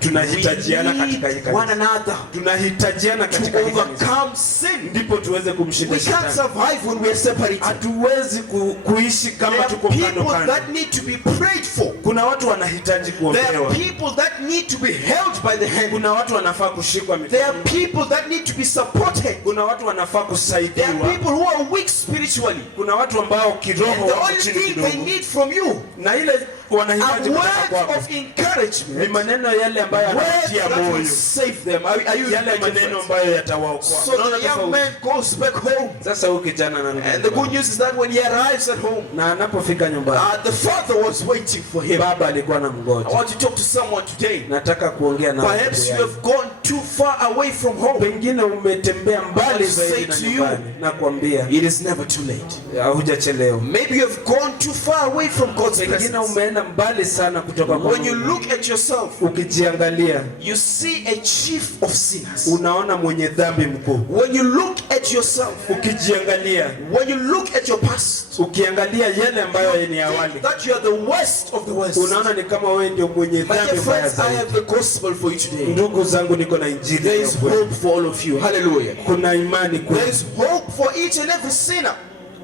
Tunahitajiana katika hii kanisa. One another. Tunahitajiana katika hii kanisa. To overcome sin. Ndipo tuweze kumshinda shetani. We can't survive when we are separated. Hatuwezi kuishi kama tuko kando kando. There are people that need to be prayed for. Kuna watu wanahitaji kuombewa. There are people that need to be held by the hand. Kuna watu wanafaa kushikwa mikono. There are people that need to be supported. Kuna watu wanafaa kusaidiwa. There are people who are weak spiritually. Kuna watu ambao kiroho wako chini kidogo. The only thing they need from you, na ile wanahitaji kutoka kwako, of encouragement, ni maneno yale ambayo yanatia moyo, save them. Are you yale maneno ambayo yatawaokoa. So the young man goes back home. Sasa huyu kijana anarudi. And the good news is that when he arrives at home, na anapofika nyumbani, the father was waiting for him. Baba alikuwa anamngoja. I want to talk to someone today. Nataka kuongea na wewe. Perhaps you have gone too far away from home. Pengine umetembea mbali zaidi na nyumbani. Nakwambia, it is never too late. Hujachelewa. Maybe you have gone too far away from God's presence. Pengine umeenda mbali sana kutoka kwa When you look at yourself, ukijiangalia, you see a chief of sinners. Unaona mwenye dhambi mkuu. When you look at yourself, ukijiangalia, when you look at your past, ukiangalia yale ambayo ni awali, that you are the worst of the worst. Unaona ni kama wewe ndio mwenye dhambi mbaya zaidi. I have the gospel for you today. Ndugu zangu, niko na injili. There is hope for all of you. Hallelujah. Kuna imani kwa. There is hope for each and every sinner.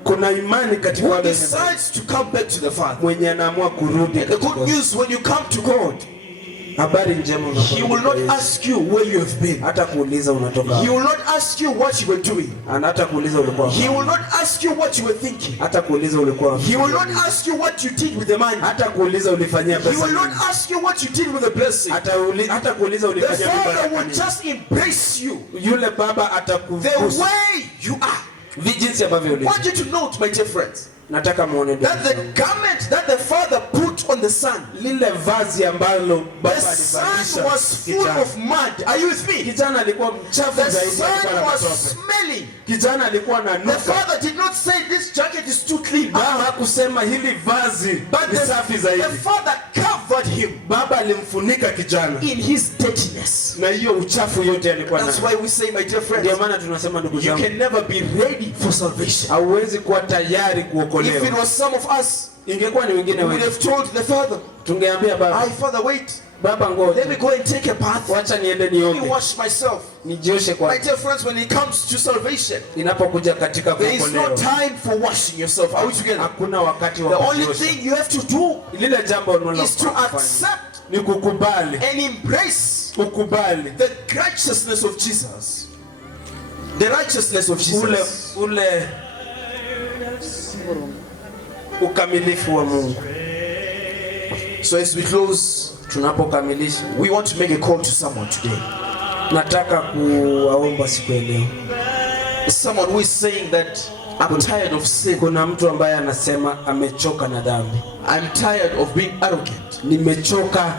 Kuna imani katika wale decides to come back to the Father. Mwenye anaamua kurudi. The good news, when you come to God, habari njema He will not ask you where you have been. Hata kuuliza unatoka. He will not ask you what you were doing. Hata kuuliza ulikuwa. He will not ask you what you were thinking. Hata kuuliza ulikuwa. He will not ask you what you did with the money. Hata kuuliza ulifanyia pesa. He will not ask you what you did with the blessing. Hata kuuliza ulifanyia nini. The Father will just embrace you. Yule baba atakuvuta. The way you are. Vijinsi ambavyo ulivyo. I want you to note, my dear friends, nataka muone that the garment that the Father put on the son, lile vazi ambalo baba alivalisha, the son was full of mud. Are you with me? Kijana alikuwa mchafu zaidi. The son was smelling. Kijana alikuwa na nuka. The father did not say this jacket is too clean. Baba hakusema hili vazi ni safi zaidi. The father covered him. Baba alimfunika kijana in his dirtiness. Na hiyo uchafu yote alikuwa nayo. That's why we say, my dear friends, ndio maana tunasema ndugu zangu, you can never be ready for salvation. Hauwezi kuwa tayari kuokolewa. If it was some of us, ingekuwa ni wengine wetu, we would have told the father, tungeambia baba, "Hi father, wait. Baba ngoja. Let me go and take a bath. Wacha niende nioge. Let me wash myself." Nijioshe kwa. My dear friends, when it comes to salvation, inapokuja katika kuokolewa, there is no time for washing yourself. Are we together? Hakuna wakati wa kujiosha. kujiosha. The only thing you have to do, lile jambo unalofanya, is to accept, ni kukubali and embrace, ukubali the righteousness of Jesus. The righteousness of Jesus. Ule ukamilifu wa Mungu. So as we close, tunapokamilisha, we want to make a call to someone today. Nataka kuwaomba siku ya leo. Someone who is saying that I'm tired of sin. Kuna mtu ambaye anasema amechoka na dhambi. I'm tired of being arrogant. Nimechoka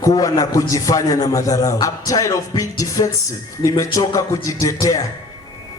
kuwa na kujifanya na madharau. I'm tired of being defensive. Nimechoka kujitetea.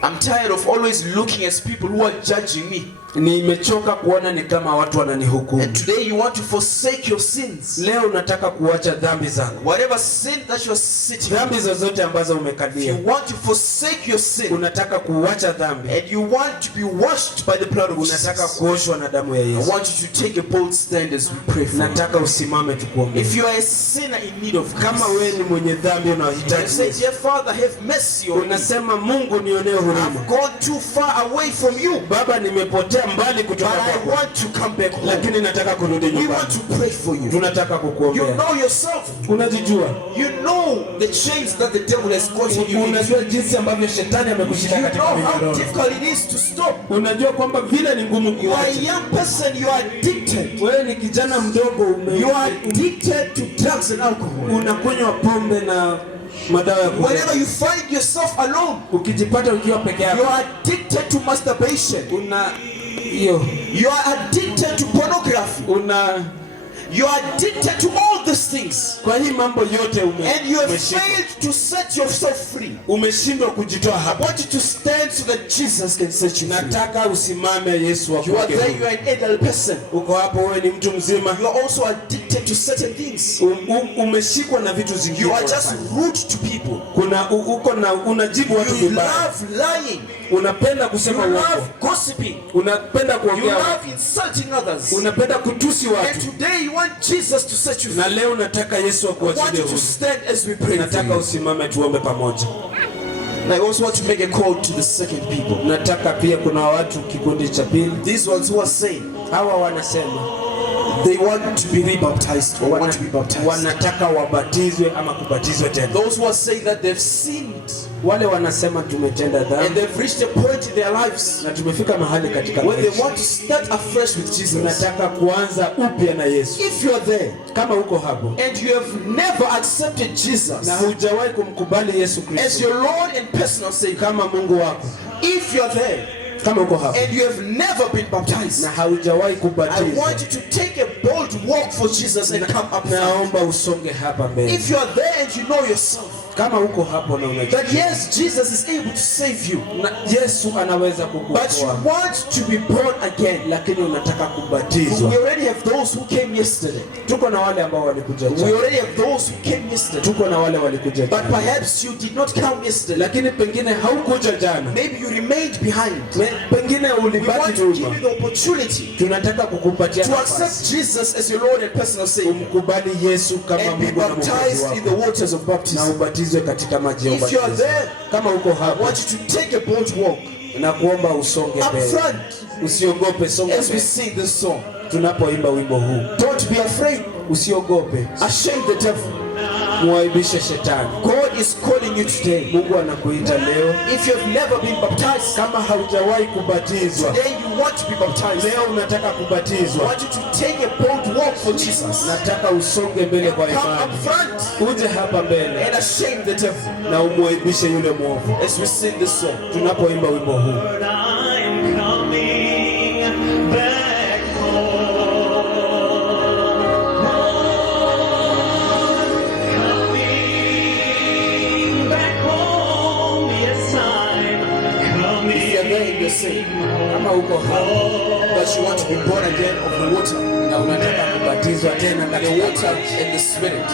I'm tired of always looking at people who are judging me. Nimechoka kuona ni kama watu wananihukumu. And today you want to forsake your sins. Leo unataka kuacha dhambi zako. Whatever sin that you are sitting. Dhambi zozote ambazo umekalia. You want to forsake your sin. Unataka kuacha dhambi. And you want to be washed by the blood of Jesus. Unataka kuoshwa na damu ya Yesu. I want you to take a bold stand as we pray for. Nataka usimame tukuombe. If you are a sinner in need of grace. Kama wewe ni mwenye dhambi unahitaji. Say, dear Father, have mercy on me. Unasema Mungu nionee huruma. I've gone too far away from you. Baba, nimepotea mbali kutoka kwako. I want to come back home. Lakini nataka kurudi nyumbani. We want to pray for you. Tunataka kukuombea. You know yourself. Unajijua. You know the chains that the devil has got on you. Unajua jinsi ambavyo shetani amekushika katika minyororo. You know how difficult it is to stop. Unajua kwamba vile ni ngumu kuacha. You are a young person, you are addicted. Wewe ni kijana mdogo you are addicted to drugs and alcohol. Unakunywa pombe na madawa ya kulevya. Whenever you find yourself alone, ukijipata ukiwa peke yako. You are addicted to masturbation. You are addicted to pornography. You are addicted to all these things. Kwa hii mambo yote and you have failed to set yourself free. Umeshindwa kujitoa hapa. I want you to stand so that Jesus can set you free. Nataka usimame Yesu akupe. You are there, you are an adult person. Uko hapo wewe ni mtu mzima. You are also addicted to certain things. Umeshikwa na vitu zingine. You are just rude to people. Kuna uko na unajibu watu vibaya. You love lying. Unapenda kusema uongo. You love gossiping. Unapenda kuongea. You love insulting others. Unapenda kutusi watu. And today you want Jesus to set you free. Na leo nataka Yesu akuachilie huru. To stand as we pray. Nataka usimame tuombe pamoja. I also want to make a call to the second people. Nataka pia kuna watu kikundi cha pili. These ones who are saying, hawa wanasema they want to be rebaptized or want to be baptized. Wanataka wabatizwe ama kubatizwa tena. Those who are saying that they've sinned. Wale wanasema tumetenda dhambi. And they've reached a point in their lives. Na tumefika mahali katika when they want to start afresh with Jesus. Nataka kuanza upya na Yesu. If you are there, kama uko hapo, and you have never accepted Jesus, na hujawahi kumkubali Yesu Kristo as your Lord and personal Savior, kama Mungu wako. If you are there, kama uko hapo, and you have never been baptized, na haujawahi kubatizwa, I want you to take a bold walk for Jesus and come up. Naomba usonge hapa mbele. If you are there and you know yourself, kama uko hapo na unajua that yes, Jesus is able to save you. Na Yesu anaweza kukuokoa. But you want to be born again, lakini unataka kubatizwa. We already have those who came yesterday. Tuko na wale ambao walikuja jana. We already have those who came yesterday. Tuko na wale walikuja jana. But perhaps you did not come yesterday. Lakini pengine haukuja jana. Maybe you remained behind. Pengine ulibaki nyuma. We want to give you the opportunity. Tunataka kukupatia to accept Jesus as your Lord and personal Savior. Umkubali Yesu kama Mungu na Mwokozi wako. And be baptized in the waters of baptism. Na ubatizwe katika maji ya ubatizo. If you are there, kama uko hapo, I want you to take a bold walk. Na kuomba usonge mbele. Up front. Usiogope, songa mbele. As we sing this song. Tunapoimba wimbo huu. Don't be afraid. Usiogope. Ashame the devil. Muaibishe shetani. God is calling you today. Mungu anakuita leo. If you have never been baptized, kama haujawahi kubatizwa, today you want to be baptized. Leo unataka kubatizwa. I want you to take a bold walk for Jesus. Nataka usonge mbele kwa imani. Come up front. Uje hapa mbele. And ashame the devil. Na umuaibishe yule mwovu. As we sing this song. Tunapoimba wimbo huu. Kama uko hapo, but you want to be born again of the water, na unataka kubatizwa tena katika the water and the spirit,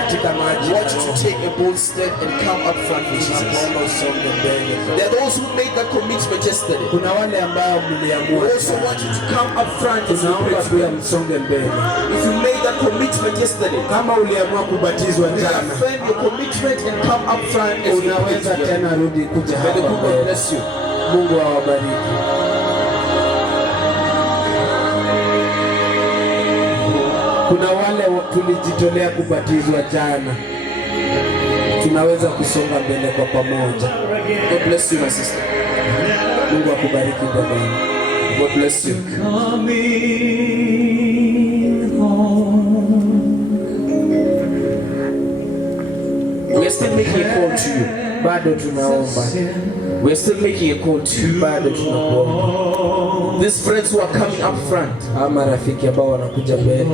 katika maji, I want you to take a bold step and come up front with Jesus. There are those who made that commitment yesterday. Kuna wale ambao mliamua. We also want you to come up front. Tunaomba pia msonge mbele. If you made that commitment yesterday, kama uliamua kubatizwa jana, defend your commitment and come up front. Unaweza tena rudi kuja hapa. God bless you. Mungu awabariki. Kuna wale tulijitolea kubatizwa jana. Tunaweza kusonga mbele kwa pamoja. God bless you, my sister. Mungu akubariki dada. God bless you. We are still making a call to you. bado tunaomba. We're still making a call to you. Bado tunakuomba. These friends who are coming up front, ama rafiki ambao wanakuja mbele,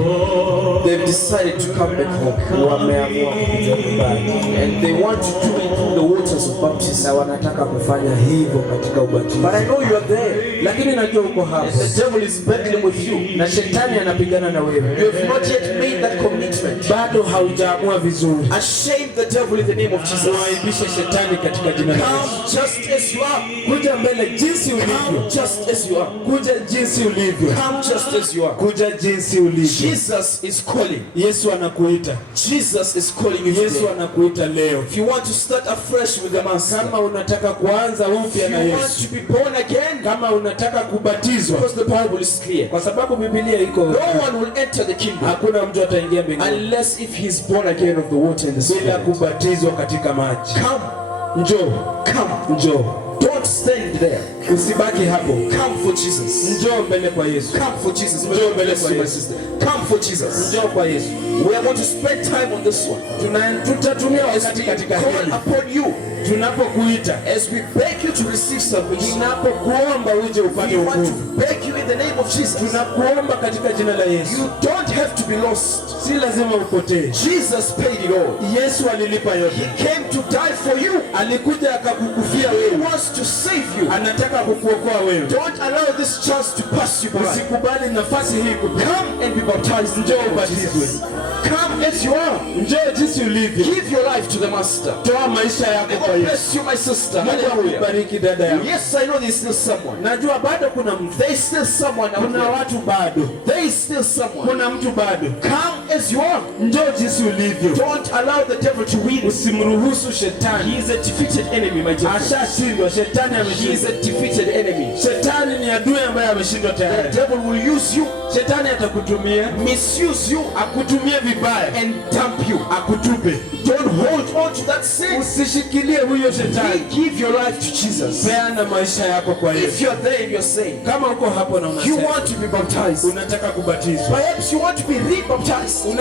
they've decided to come back home. Wameamua kuja nyumbani. And they want to do it through the waters of baptism. Na wanataka kufanya hivyo katika ubatizo. But I know you are there. Lakini najua uko hapo. The devil is battling with you. Na shetani anapigana na wewe. You have not yet made that commitment. Bado haujaamua vizuri. Shame the devil in the name of Jesus. Waibishe shetani katika jina la Yesu. Come just as you are. Kuja mbele jinsi ulivyo. Come just as you are. Kuja jinsi ulivyo. Come just as you are. Kuja jinsi ulivyo. Jesus is calling. Yesu anakuita. Jesus is calling you. Yesu anakuita leo. If you want to start afresh with the Master, kama unataka kuanza upya na Yesu, Yesu, want to be born again, kama unataka kubatizwa, because the Bible is clear, kwa sababu Biblia iko, no one will enter the kingdom, hakuna mtu ataingia mbinguni unless if he is born again of the water and the Spirit, bila kubatizwa katika maji. Come, njoo, come, njoo. Don't stand there. Usibaki hapo. Come for Jesus. Njoo mbele kwa Yesu. Come for Jesus. Njoo mbele kwa Yesu. Come for Jesus. Njoo kwa Yesu. We are going to spend time on this one. Tutatumia wakati katika hili. Call upon you. Tunapokuita, as we beg you to receive salvation, tunapokuomba uje upate we want wokovu, to beg you in the name of Jesus. Tunakuomba katika jina la Yesu. You don't have to be lost. Si lazima upotee. Jesus paid it all. Yesu alilipa yote. He came to die for you. Alikuja akakukufia wewe. He wants to save you. Anataka kukuokoa wewe. Don't allow this chance to pass you by. Usikubali nafasi hii kupita. Come and be baptized. Njoo ubatizwe. Come as you are. Njoo jinsi ulivyo. Give your life to the Master. Toa maisha yako kwa Yesu. Bless you, my sister. Hallelujah. Bariki dada yangu. Yes, I know there's still someone. Najua bado kuna mtu. There's still someone. Kuna watu bado. There is still someone. Kuna mtu bado. Come as you are. Njoo jinsi ulivyo. Don't allow the devil to win. Usimruhusu shetani. He is a defeated enemy, my dear. Ashashindwa. Shetani ameshindwa. He is a defeated enemy. Shetani ni adui ambaye ameshindwa tayari. The devil will use you. Shetani atakutumia, misuse you, akutumie vibaya, and dump you, akutupe. Don't hold on to that sin. Usishikilie huyo shetani. Give your life to Jesus. Peana maisha yako kwa Yesu. If you're there and you're saying, kama uko hapo na unasema, you want to be baptized, unataka kubatizwa. Perhaps you want to be rebaptized.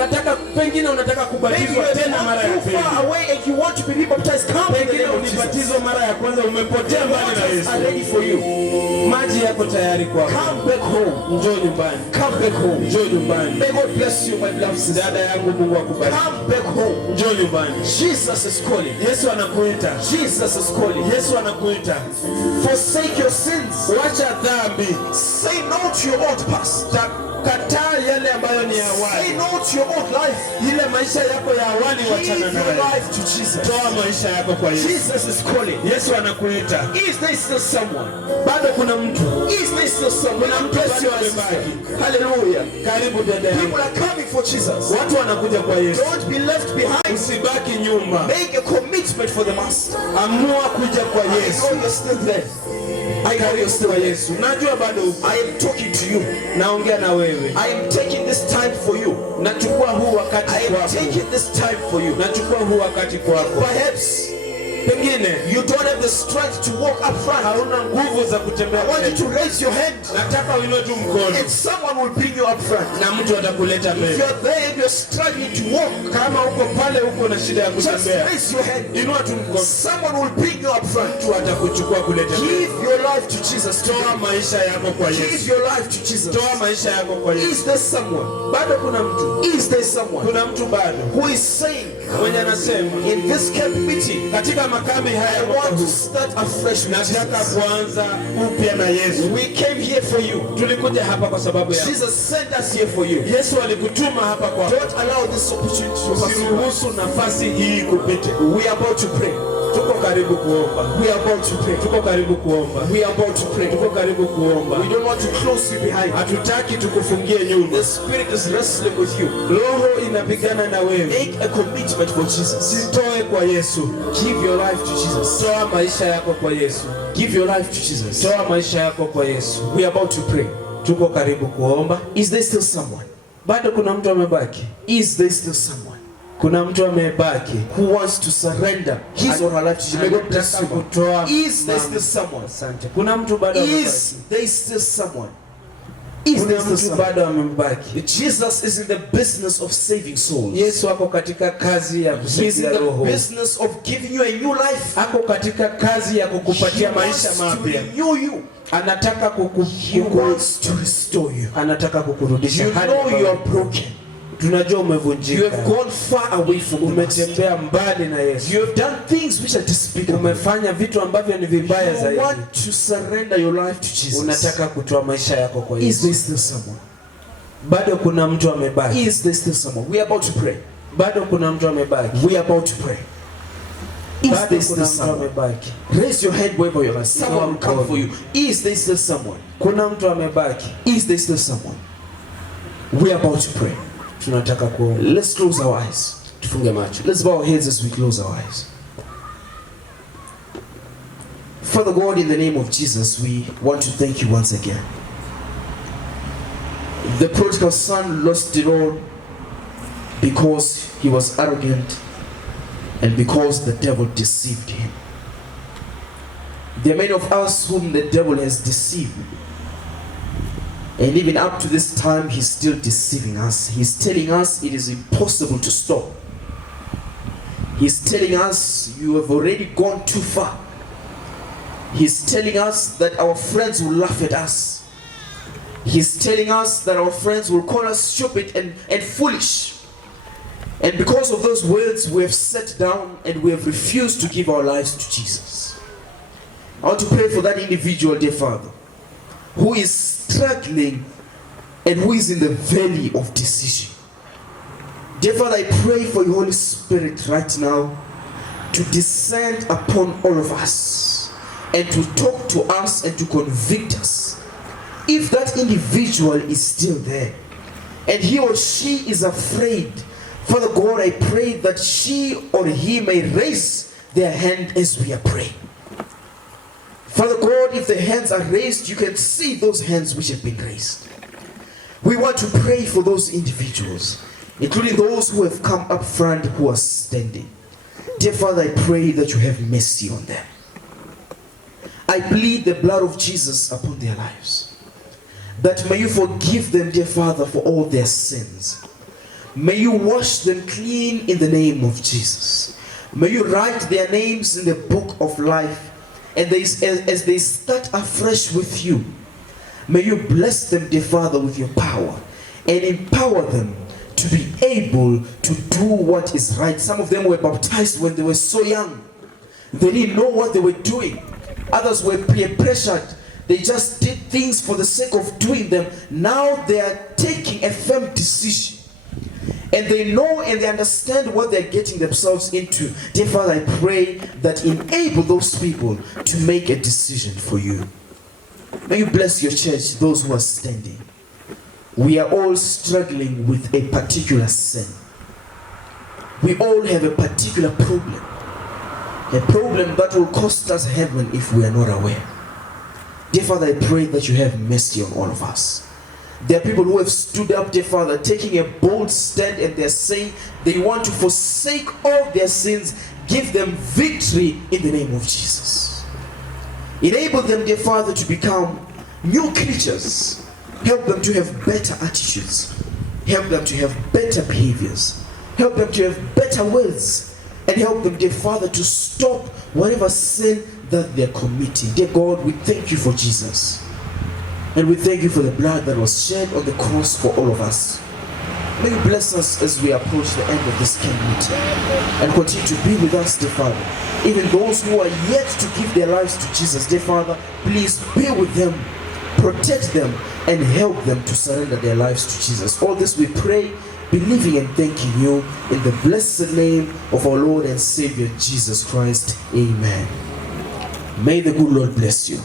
Pengine unataka kubatizwa tena mara ya pili. Far away and you want to be rebaptized. Come. Pengine ulibatizwa mara ya kwanza umepotea mbali na Yesu. Are ready for you. Maji yako tayari kwako. Come back home. Njoo nyumbani. Come back home. Njoo nyumbani. May God bless you, my beloved sister. Dada yangu, Mungu akubariki. Come back home. Njoo nyumbani. Jesus is calling. Yesu anakuita. Jesus is calling. Yesu anakuita. Forsake your sins. Wacha dhambi. Say no to your old past. Kataa yale ambayo ni ya awali. Say no to your old life. Ile maisha yako ya awali wachana nayo. Give your life to Jesus. Toa maisha yako kwa Yesu. Jesus is calling. Yesu anakuita. Is there still someone? Bado kuna mtu. Is there still someone? Kuna mtu bado amebaki. Hallelujah. Karibu dada yangu. People are coming for Jesus. Watu wanakuja kwa Yesu. Don't be left behind. Usibaki nyuma. Make a commitment for the Master. Amua kuja kwa Yesu. I know you're still there. I know you're still there. Yesu. Najua bado uko. I am talking to you. Naongea na wewe. I am taking this time for you. Nachukua huu wakati kwako. I am taking this time for you. Nachukua huu wakati kwako. Perhaps pengine you don't have the strength to walk up front. Hauna nguvu za kutembea. I want you to raise your hand. Nataka uinue tu mkono. And someone will bring you up front. Na mtu atakuleta mbele. If you're there and you're struggling to walk, kama uko pale uko na shida ya kutembea, just raise your hand. Inua tu mkono. Someone will bring you up front. Mtu atakuchukua kuleta mbele. Give your life to Jesus. Toa maisha yako kwa Yesu. Give your life to Jesus. Toa maisha yako kwa Yesu. Is there someone? Bado kuna mtu. Is there someone? Kuna mtu bado. Who is saying, mwenye anasema, in this camp meeting, katika makambi haya I want to start afresh. Nataka kuanza upya na Yesu. We came here for you. Tulikuja hapa kwa sababu ya Jesus sent us here for you. Yesu alikutuma hapa kwa. Don't allow this opportunity to pass you. Usiruhusu nafasi hii kupite. We are about to pray. Tuko karibu kuomba. We are about to pray. Tuko karibu kuomba. We are about to pray. Tuko karibu kuomba. We don't want to close you behind. Hatutaki tukufungie nyuma. The Spirit is wrestling with you. Roho inapigana na wewe. Make a commitment for Jesus. Jitoe kwa Yesu. Give your life to Jesus. Toa maisha yako kwa Yesu. Give your life to Jesus. Toa maisha yako kwa Yesu. We are about to pray. Tuko karibu kuomba. Is there still someone? Bado kuna mtu amebaki. Is there still someone? Kuna mtu amebaki who wants to surrender his or her life to Jesus. God bless you. Kutoa. Is there still someone? Asante. Kuna mtu bado amebaki. Is there still someone? Is this the mtu someone? bado amembaki. Jesus is in the business of saving souls. Yesu ako katika kazi ya He's in kusaidia the roho. business of giving you a new life. Ako katika kazi ya He kukupatia wants maisha to mapya. renew you. Anataka He wants to restore you. anataka kukurudisha You hali know ambayo you are broken. tunajua You have umevunjika. gone far away from the Master. Umetembea mbali na Yesu. You have done things which are despicable. Umefanya vitu ambavyo ni vibaya You zaidi. want to surrender your life to Jesus. Unataka kutoa maisha yako kwa Is Yesu. there still someone? Bado kuna mtu amebaki. Is there still someone? We are about to pray. Bado kuna mtu amebaki. We are about to pray. Is Bado there still kuna mtu someone? amebaki. Raise your hand wherever you are. Someone will come for you. Is there still someone? Kuna mtu amebaki. Is there still someone? We are about to pray. Tunataka kuomba. Let's close our eyes. Tufunge macho. Let's bow our heads as we close our eyes. Father God, in the name of Jesus, we want to thank you once again. The prodigal son lost it all because he was arrogant and because the devil deceived him. There are many of us whom the devil has deceived. And even up to this time, he's still deceiving us. He's telling us it is impossible to stop. He's telling us you have already gone too far. He's telling us that our friends will laugh at us. He's telling us that our friends will call us stupid and foolish. And because of those words, we have sat down and we have refused to give our lives to Jesus. I want to pray for that individual, dear Father, who is struggling and who is in the valley of decision. Dear Father, I pray for your Holy Spirit right now to descend upon all of us and to talk to us and to convict us. If that individual is still there and he or she is afraid, Father God, I pray that she or he may raise their hand as we are praying. Father God, if the hands are raised, you can see those hands which have been raised. We want to pray for those individuals, including those who have come up front who are standing. Dear Father, I pray that you have mercy on them. I plead the blood of Jesus upon their lives. That may you forgive them, dear Father, for all their sins. May you wash them clean in the name of Jesus. May you write their names in the book of life. And as they start afresh with you, may you bless them, dear Father, with your power and empower them to be able to do what is right. Some of them were baptized when they were so young. They didn't know what they were doing. Others were peer-pressured. They just did things for the sake of doing them. Now they are taking a firm decision. And they know and they understand what they're getting themselves into. Dear Father, I pray that enable those people to make a decision for you. May you bless your church, those who are standing. We are all struggling with a particular sin. We all have a particular problem. A problem that will cost us heaven if we are not aware. Dear Father, I pray that you have mercy on all of us. There are people who have stood up, dear Father, taking a bold stand, and they're saying they want to forsake all their sins, give them victory in the name of Jesus. Enable them, dear Father, to become new creatures. Help them to have better attitudes. Help them to have better behaviors. Help them to have better words. And help them, dear Father, to stop whatever sin that they're committing. Dear God, we thank you for Jesus. And we thank you for the blood that was shed on the cross for all of us. May you bless us as we approach the end of this camp meeting. And continue to be with us, dear Father. Even those who are yet to give their lives to Jesus, dear Father, please be with them, protect them, and help them to surrender their lives to Jesus. All this we pray, believing and thanking you in the blessed name of our Lord and Savior Jesus Christ. Amen. May the good Lord bless you.